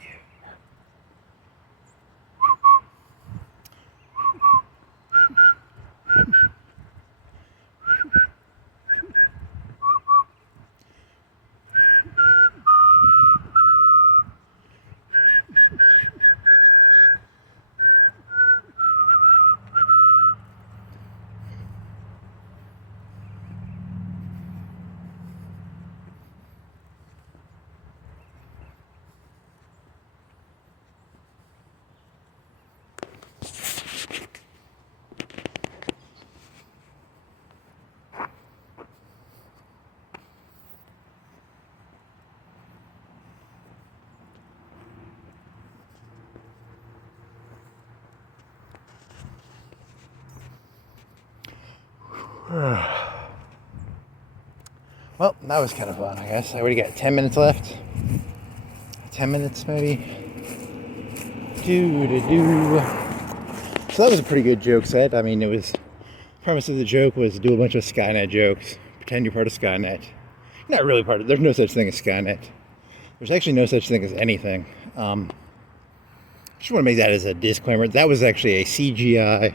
Well, that was kind of fun, I guess. I already got 10 minutes left. 10 minutes, maybe. So that was a pretty good joke set. I mean, the premise of the joke was to do a bunch of Skynet jokes. Pretend you're part of Skynet. You're not really part of it. There's no such thing as Skynet. There's actually no such thing as anything. Just want to make that as a disclaimer. That was actually a CGI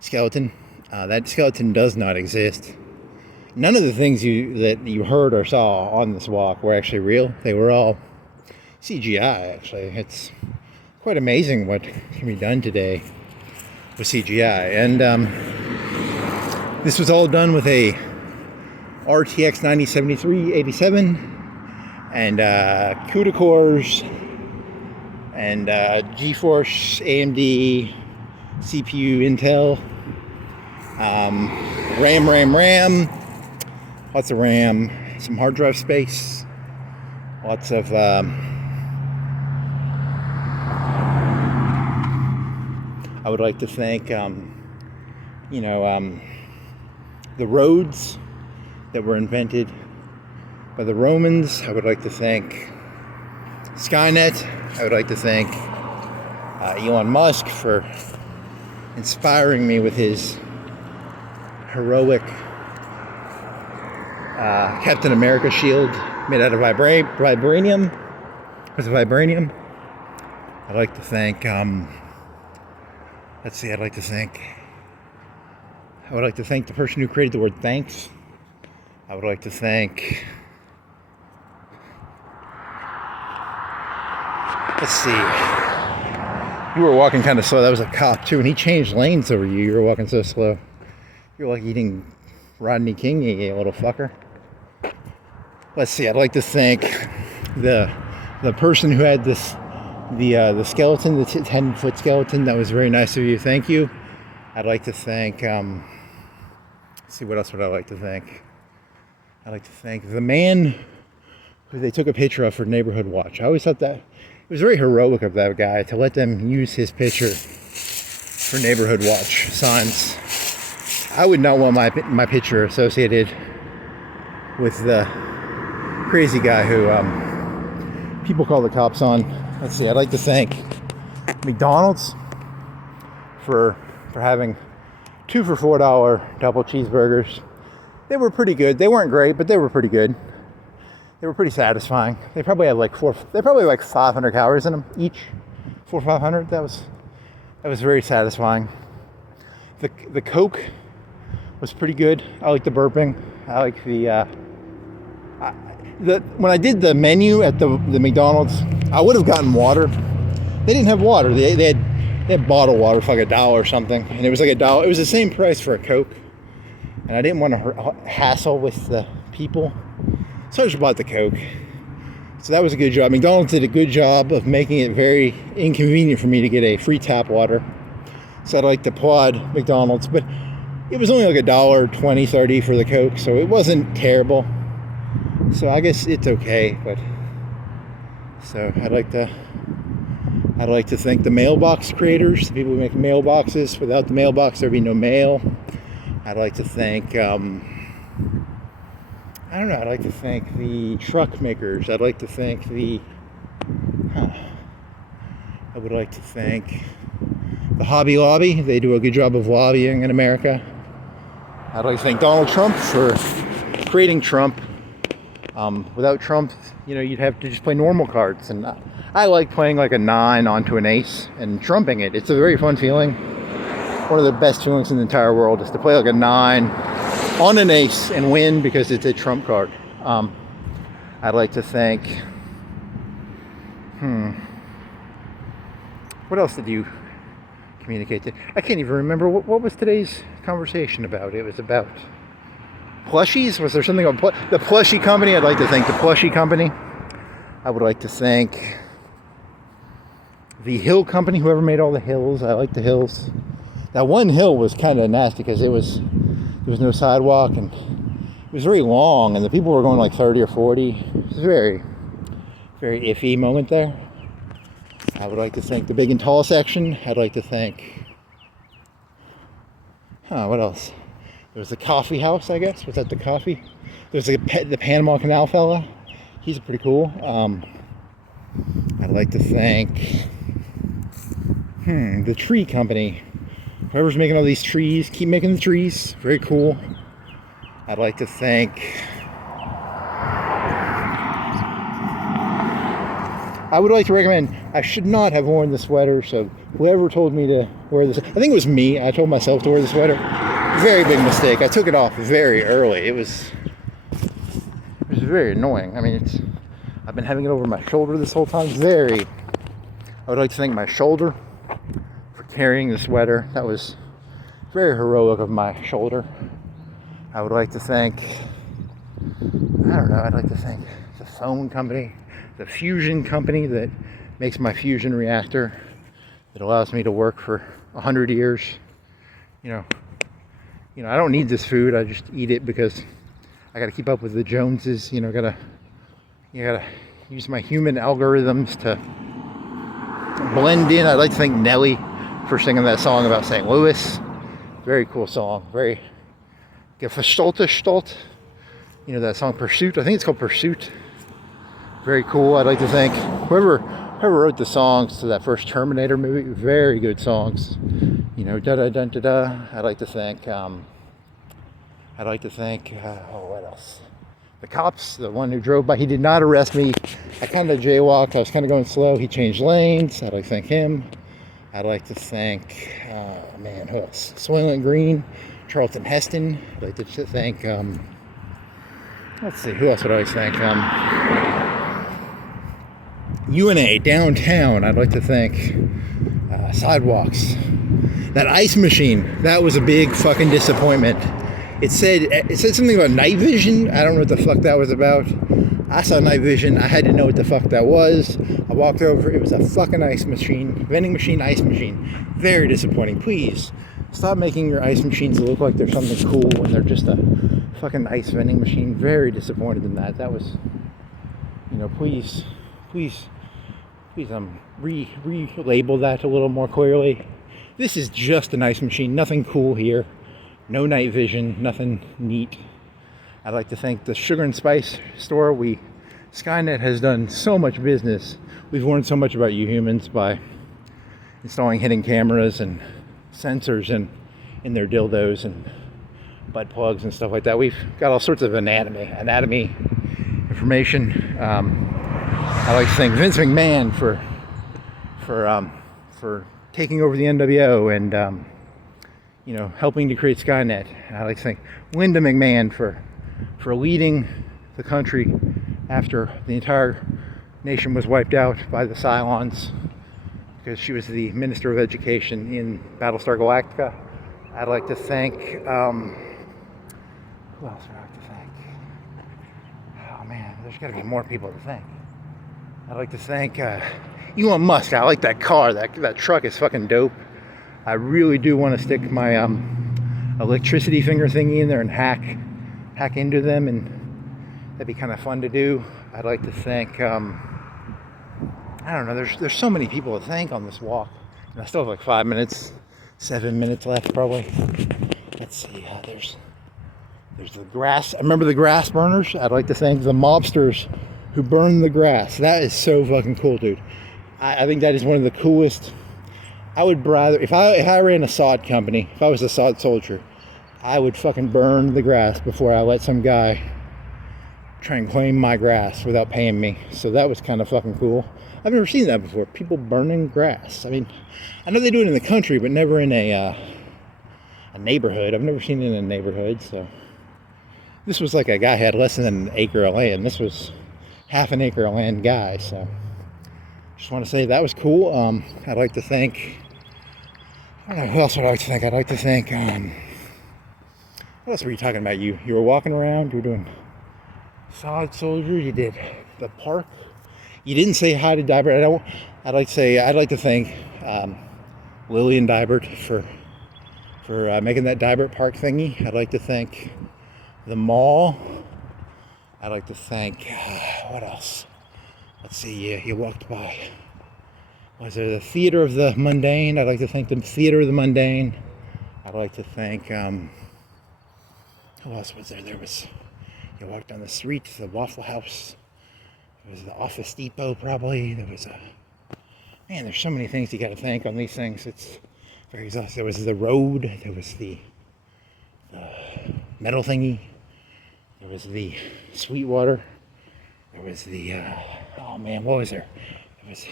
skeleton. That skeleton does not exist. None of the things that you heard or saw on this walk were actually real. They were all CGI, actually. It's quite amazing what can be done today with CGI. And this was all done with a RTX 9073 87 and CUDA cores and GeForce AMD CPU Intel, RAM, lots of RAM, some hard drive space, lots of I would like to thank the roads that were invented by the Romans. I would like to thank Skynet. I would like to thank Elon Musk for inspiring me with his heroic Captain America shield made out of vibranium. Was it vibranium? I'd like to thank I'd like to thank the person who created the word thanks. I would like to thank, let's see, you were walking kind of slow. That was a cop too, and he changed lanes over you. You were walking so slow. You're like eating Rodney King, you little fucker. Let's see, I'd like to thank the person who had the skeleton, the 10-foot skeleton. That was very nice of you. Thank you. I'd like to thank, let's see, what else would I like to thank? I'd like to thank the man who they took a picture of for Neighborhood Watch. I always thought that it was very heroic of that guy to let them use his picture for Neighborhood Watch signs. I would not want my picture associated with the crazy guy who people call the cops on. Let's see, I'd like to thank McDonald's for having 2 for $4 double cheeseburgers. They were pretty good. They weren't great, but they were pretty good. They were pretty satisfying. They probably had like 500 calories in them each. 400 or 500. That was very satisfying. The Coke was pretty good. I like the burping. I like when I did the menu at the McDonald's, I would have gotten water. They didn't have water. They had bottled water for like $1 or something, and it was like $1. It was the same price for a Coke, and I didn't want to hassle with the people, so I just bought the Coke. So that was a good job. McDonald's did a good job of making it very inconvenient for me to get a free tap water. So I'd like to applaud McDonald's, but it was only like $1, $20, $30 for the Coke, so it wasn't terrible. So I guess it's okay, but so I'd like to thank the mailbox creators, the people who make mailboxes. Without the mailbox, there'd be no mail. I'd like to thank I'd like to thank the truck makers. I'd like to thank I would like to thank the Hobby Lobby. They do a good job of lobbying in America. I'd like to thank Donald Trump for creating Trump. Without Trump, you'd have to just play normal cards. And I like playing like a 9 onto an ace and trumping it. It's a very fun feeling. One of the best feelings in the entire world is to play like a 9 on an ace and win because it's a trump card. I'd like to thank, what else did you communicate? I can't even remember. What was today's conversation about? It was about plushies? Was there something about the plushie company? I'd like to thank the plushie company. I would like to thank the hill company, whoever made all the hills. I like the hills. That one hill was kind of nasty because there was no sidewalk and it was very long and the people were going like 30 or 40. It was a very, very iffy moment there. I would like to thank the big and tall section. I'd like to thank, what else? There's the coffee house, I guess. Was that the coffee? There's the Panama Canal fella. He's pretty cool. I'd like to thank the tree company. Whoever's making all these trees, keep making the trees. Very cool. I'd like to thank... I would like to recommend, I should not have worn the sweater, so whoever told me to wear this, I think it was me, I told myself to wear the sweater. Very big mistake. I took it off very early. It was very annoying. I mean, I've been having it over my shoulder this whole time. I would like to thank my shoulder for carrying the sweater. That was very heroic of my shoulder. I would like to thank, I'd like to thank the phone company, the fusion company that makes my fusion reactor, that allows me to work for 100 years. You know, I don't need this food. I just eat it because I got to keep up with the Joneses. You gotta use my human algorithms to blend in. I'd like to thank Nelly for singing that song about St. Louis. Very cool song. Very Gestalt. That song Pursuit. I think it's called Pursuit. Very cool. I'd like to thank whoever wrote the songs to that first Terminator movie. Very good songs. Da da da da da. I'd like to thank. What else? The cops. The one who drove by. He did not arrest me. I kind of jaywalked. I was kind of going slow. He changed lanes. I'd like to thank him. I'd like to thank. Who else? Soylent Green, Charlton Heston. I'd like to thank. Let's see. Who else would I like to thank? UNA downtown. I'd like to thank sidewalks. That ice machine, that was a big fucking disappointment. It said something about night vision. I don't know what the fuck that was about. I saw night vision. I had to know what the fuck that was. I walked over. It was a fucking ice machine. Vending machine, ice machine. Very disappointing. Please stop making your ice machines look like they're something cool when they're just a fucking ice vending machine. Very disappointed in that. That was, please relabel that a little more clearly. This is just an ice machine, nothing cool here. No night vision, nothing neat. I'd like to thank the Sugar and Spice store. Skynet has done so much business. We've learned so much about you humans by installing hidden cameras and sensors in their dildos and butt plugs and stuff like that. We've got all sorts of anatomy information. I'd like to thank Vince McMahon for taking over the NWO and helping to create Skynet. I'd like to thank Linda McMahon for leading the country after the entire nation was wiped out by the Cylons, because she was the Minister of Education in Battlestar Galactica. I'd like to thank who else would I like to thank? Oh man, there's got to be more people to thank. I'd like to thank Elon Musk. I like that car. That truck is fucking dope. I really do want to stick my electricity finger thingy in there and hack into them, and that'd be kind of fun to do. I'd like to thank I don't know. There's so many people to thank on this walk, and I still have like 7 minutes left probably. Let's see. There's the grass. I remember the grass burners. I'd like to thank the mobsters who burn the grass. That is so fucking cool, dude. I think that is one of the coolest. I would rather, if I ran a sod company, if I was a sod soldier, I would fucking burn the grass before I let some guy try and claim my grass without paying me. So that was kind of fucking cool. I've never seen that before. People burning grass. I mean, I know they do it in the country, but never in a neighborhood. I've never seen it in a neighborhood. So this was like a guy had less than an acre of land. This was half an acre of land guy. So just want to say that was cool. I'd like to thank, I don't know, who else would I like to thank? I'd like to thank, what else were you talking about? You were walking around, you were doing sod soldier, you did the park. You didn't say hi to Dybert. I'd like to thank Lillian Dybert for making that Dybert Park thingy. I'd like to thank the mall. I'd like to thank, what else? Let's see, you walked by. Was there the Theater of the Mundane? I'd like to thank the Theater of the Mundane. I'd like to thank, Who else was there? There was, you walked down the street, the Waffle House. There was the Office Depot, probably. There was a, man, there's so many things you got to thank on these things. It's very exhausting. There was the road. There was the metal thingy. There was the Sweetwater. There was the, oh man, what was there? There was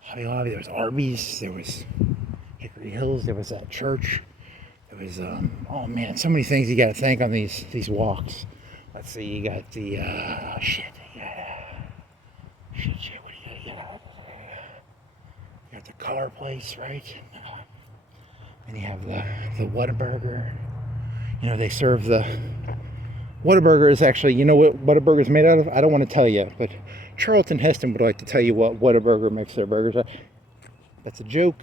Hobby Lobby. There was Arby's. There was Hickory Hills. There was that church. There was, oh man, so many things you got to thank on these walks. Let's see, you got the, shit, what do you got? You got the car place, right? And you have the Whataburger. You know, they serve the, Whataburger is actually, you know what Whataburger is made out of? I don't want to tell you, but Charlton Heston would like to tell you what Whataburger makes their burgers out of. That's a joke.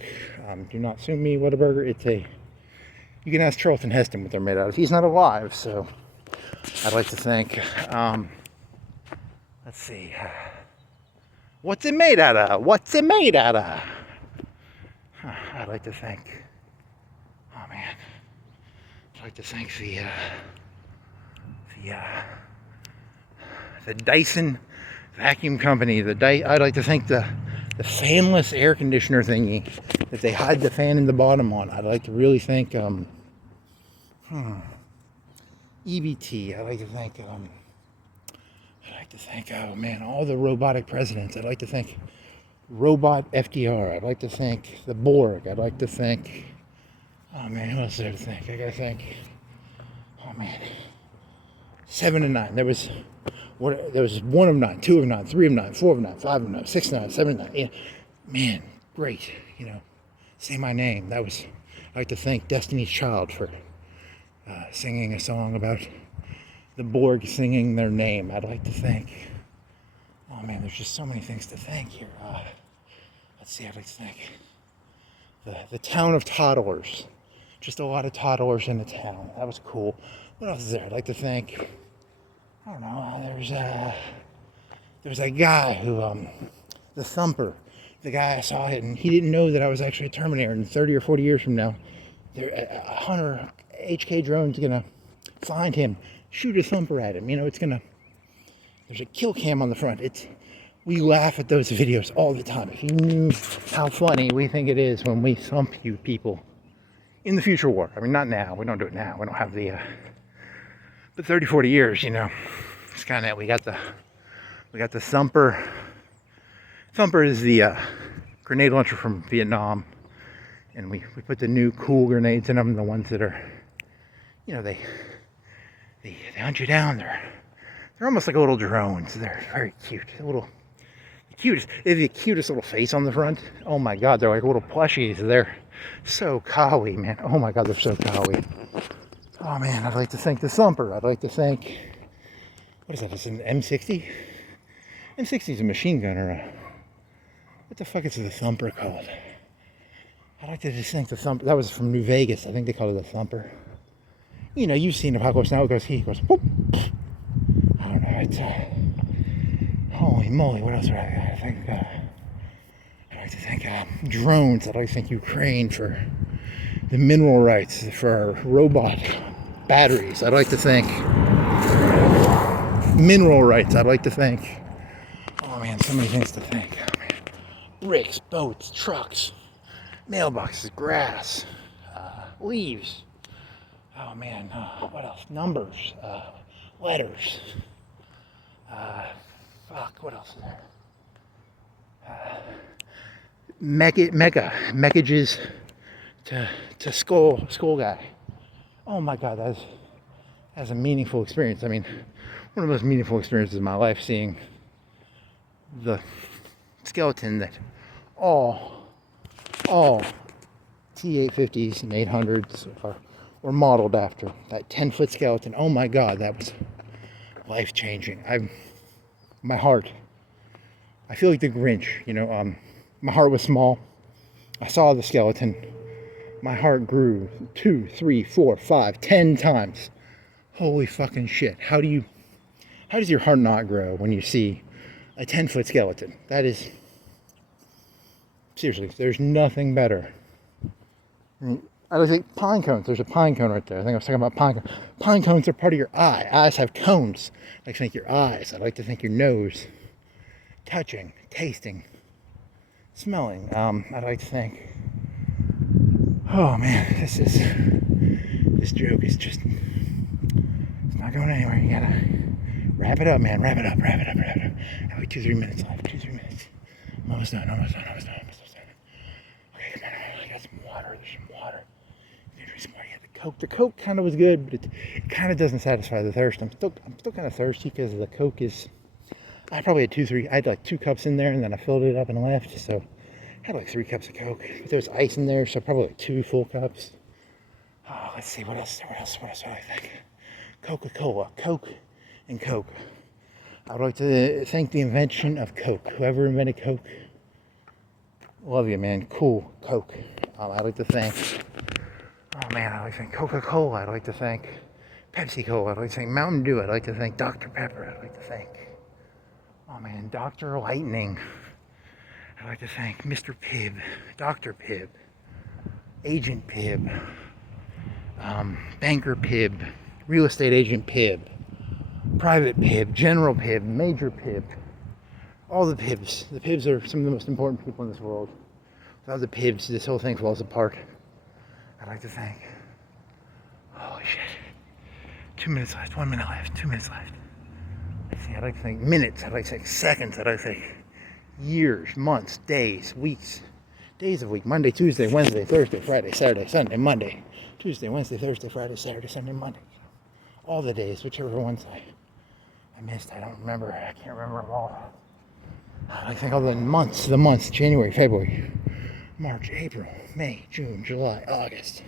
Do not sue me, Whataburger. It's a, you can ask Charlton Heston what they're made out of. He's not alive, so I'd like to thank, let's see, what's it made out of? What's it made out of? I'd like to thank, oh man, I'd like to thank the Dyson vacuum company. I'd like to thank the fanless air conditioner thingy that they hide the fan in the bottom on. I'd like to really thank EBT. I'd like to thank, oh man, all the robotic presidents. I'd like to thank Robot FDR. I'd like to thank the Borg. I'd like to thank, oh man, what else is there to thank? I gotta thank, oh man, 7 and 9. There was 1 of 9, 2 of 9, 3 of 9, 4 of 9, 5 of 9, 6 of 9, 7 of 9. Yeah. Man, great. You know, say my name. That was, I'd like to thank Destiny's Child for singing a song about the Borg singing their name. I'd like to thank, oh man, there's just so many things to thank here. Let's see, I'd like to thank the town of toddlers. Just a lot of toddlers in the town. That was cool. What else is there? I'd like to thank, I don't know, there's a guy who, the Thumper, the guy I saw it, and he didn't know that I was actually a Terminator, and 30 or 40 years from now, a hunter HK drone's gonna find him, shoot a Thumper at him. You know, there's a kill cam on the front. We laugh at those videos all the time. If you knew how funny we think it is when we thump you people in the future war. I mean, not now. We don't do it now. We don't have the, but 30, 40 years, you know, Skynet, we got the Thumper. Thumper is the grenade launcher from Vietnam, and we put the new cool grenades in them, the ones that are, you know, they hunt you down. They're almost like little drones. They're very cute. They have the cutest little face on the front. Oh my god, they're like little plushies. They're so kawaii, man. Oh my god, they're so kawaii. Oh man, I'd like to thank the Thumper. I'd like to thank, what is that? It's an M60? M60 is a machine gun, or what the fuck is the Thumper called? I'd like to just thank the Thumper. That was from New Vegas. I think they call it the Thumper. You know, you've seen Apocalypse Now. It goes, he goes, whoop. I don't know. It's, holy moly, what else would I think? I'd like to thank drones. I'd like to thank Ukraine for the mineral rights, for our robot batteries. I'd like to thank mineral rights. I'd like to thank, oh man, so many things to thank. Oh man, rigs, boats, trucks, mailboxes, grass, leaves. Oh man, what else? Numbers, letters. Fuck, what else is there? Messages to Skull Guy. Oh my god, that's a meaningful experience. I mean, one of the most meaningful experiences of my life, seeing the skeleton that all T850s and 800s were modeled after. That 10-foot skeleton. Oh my god, that was life-changing. My heart, I feel like the Grinch, you know. My heart was small. I saw the skeleton. My heart grew 2, 3, 4, 5, 10 times. Holy fucking shit. How does your heart not grow when you see a 10-foot skeleton? That is, seriously, there's nothing better. I was like pine cones. There's a pine cone right there. I think I was talking about pine cones. Pine cones are part of your eye. Eyes have cones. I like to think your eyes. I like to think your nose. Touching, tasting, smelling. I'd like to think. Oh man, this joke is just, it's not going anywhere. You gotta wrap it up, man. Wrap it up. I have like 2-3 minutes left. 2-3 minutes. I'm almost done. Okay, come on. I got some water. There's some water. The Coke kind of was good, but it kind of doesn't satisfy the thirst. I'm still kind of thirsty because the Coke is. I probably had I had like 2 cups in there, and then I filled it up and left. So I had like 3 cups of Coke. But there was ice in there, so probably like 2 full cups. Oh, let's see what else do I think? Coca-Cola, Coke, and Coke. I would like to thank the invention of Coke. Whoever invented Coke, love you, man. Cool, Coke. I'd like to thank. Oh man, I'd like to thank Coca-Cola. I'd like to thank Pepsi-Cola. I'd like to thank Mountain Dew. I'd like to thank Dr. Pepper. I'd like to thank. Oh man, Dr. Lightning. I'd like to thank Mr. Pibb, Dr. Pibb, Agent Pibb, Banker Pibb, Real Estate Agent Pibb, Private Pibb, General Pibb, Major Pibb. All the Pibbs. The Pibbs are some of the most important people in this world. Without the Pibbs, this whole thing falls apart. I'd like to thank. Holy shit. 2 minutes left, 1 minute left, 2 minutes left. I'd like to think minutes, I'd like to think seconds, I'd like to think years, months, days, weeks, days of week, Monday, Tuesday, Wednesday, Thursday, Friday, Saturday, Sunday, Monday, Tuesday, Wednesday, Thursday, Friday, Saturday, Sunday, Monday. All the days, whichever ones I missed, I don't remember, I can't remember them all. I think all the months, January, February, March, April, May, June, July, August,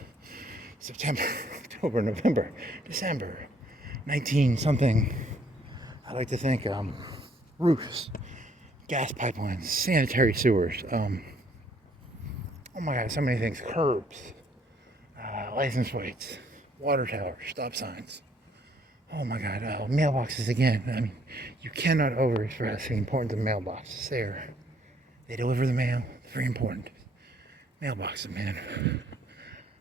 September, October, November, December, 19 something. I'd like to thank roofs, gas pipelines, sanitary sewers, oh my god, so many things, curbs, license plates, water towers, stop signs. Oh my god, mailboxes again. I mean, you cannot overexpress the importance of mailboxes. They deliver the mail, it's very important. Mailboxes, man.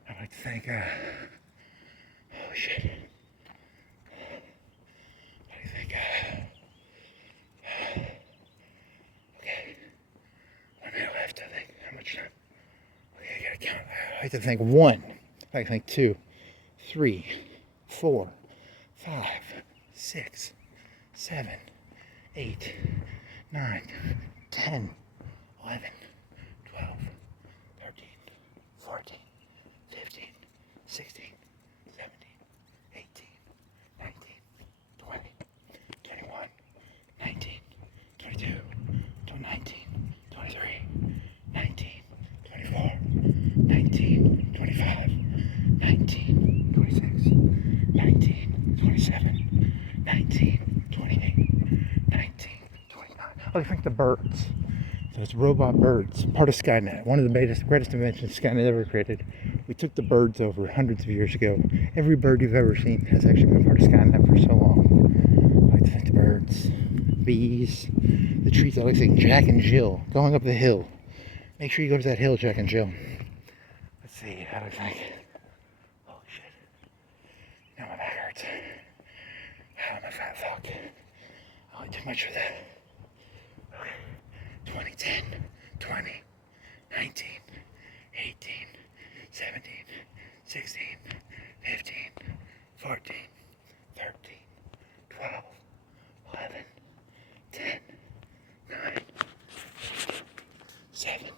I'd like to thank, holy shit. I think, okay, 1 minute left, I think. How much time? Okay, I gotta count. I like to think 1. I like to think 2, 3, 4, 5, 6, 7, 8, 9, 10, 11, 12, 13, 14, 15, 16, 17, 18, 19, 20, 21, 19, 22, 19, 23, 19, 24, 19, 25, 19, 26, 19, 27, 19, 28, 19, 29. I think the birds. Those robot birds, part of Skynet, one of the greatest inventions Skynet ever created. We took the birds over hundreds of years ago. Every bird you've ever seen has actually been part of Skynet for so long. I like to thank the birds, bees, the trees. I like to thank Jack and Jill going up the hill. Make sure you go up that hill, Jack and Jill. Let's see, how do I think? Holy shit. Now my back hurts. I'm a fat fuck. I like too much for that. 2010, 20, 19, 18, 17, 16, 15, 14, 13, 12, 11, 10, 9, 7,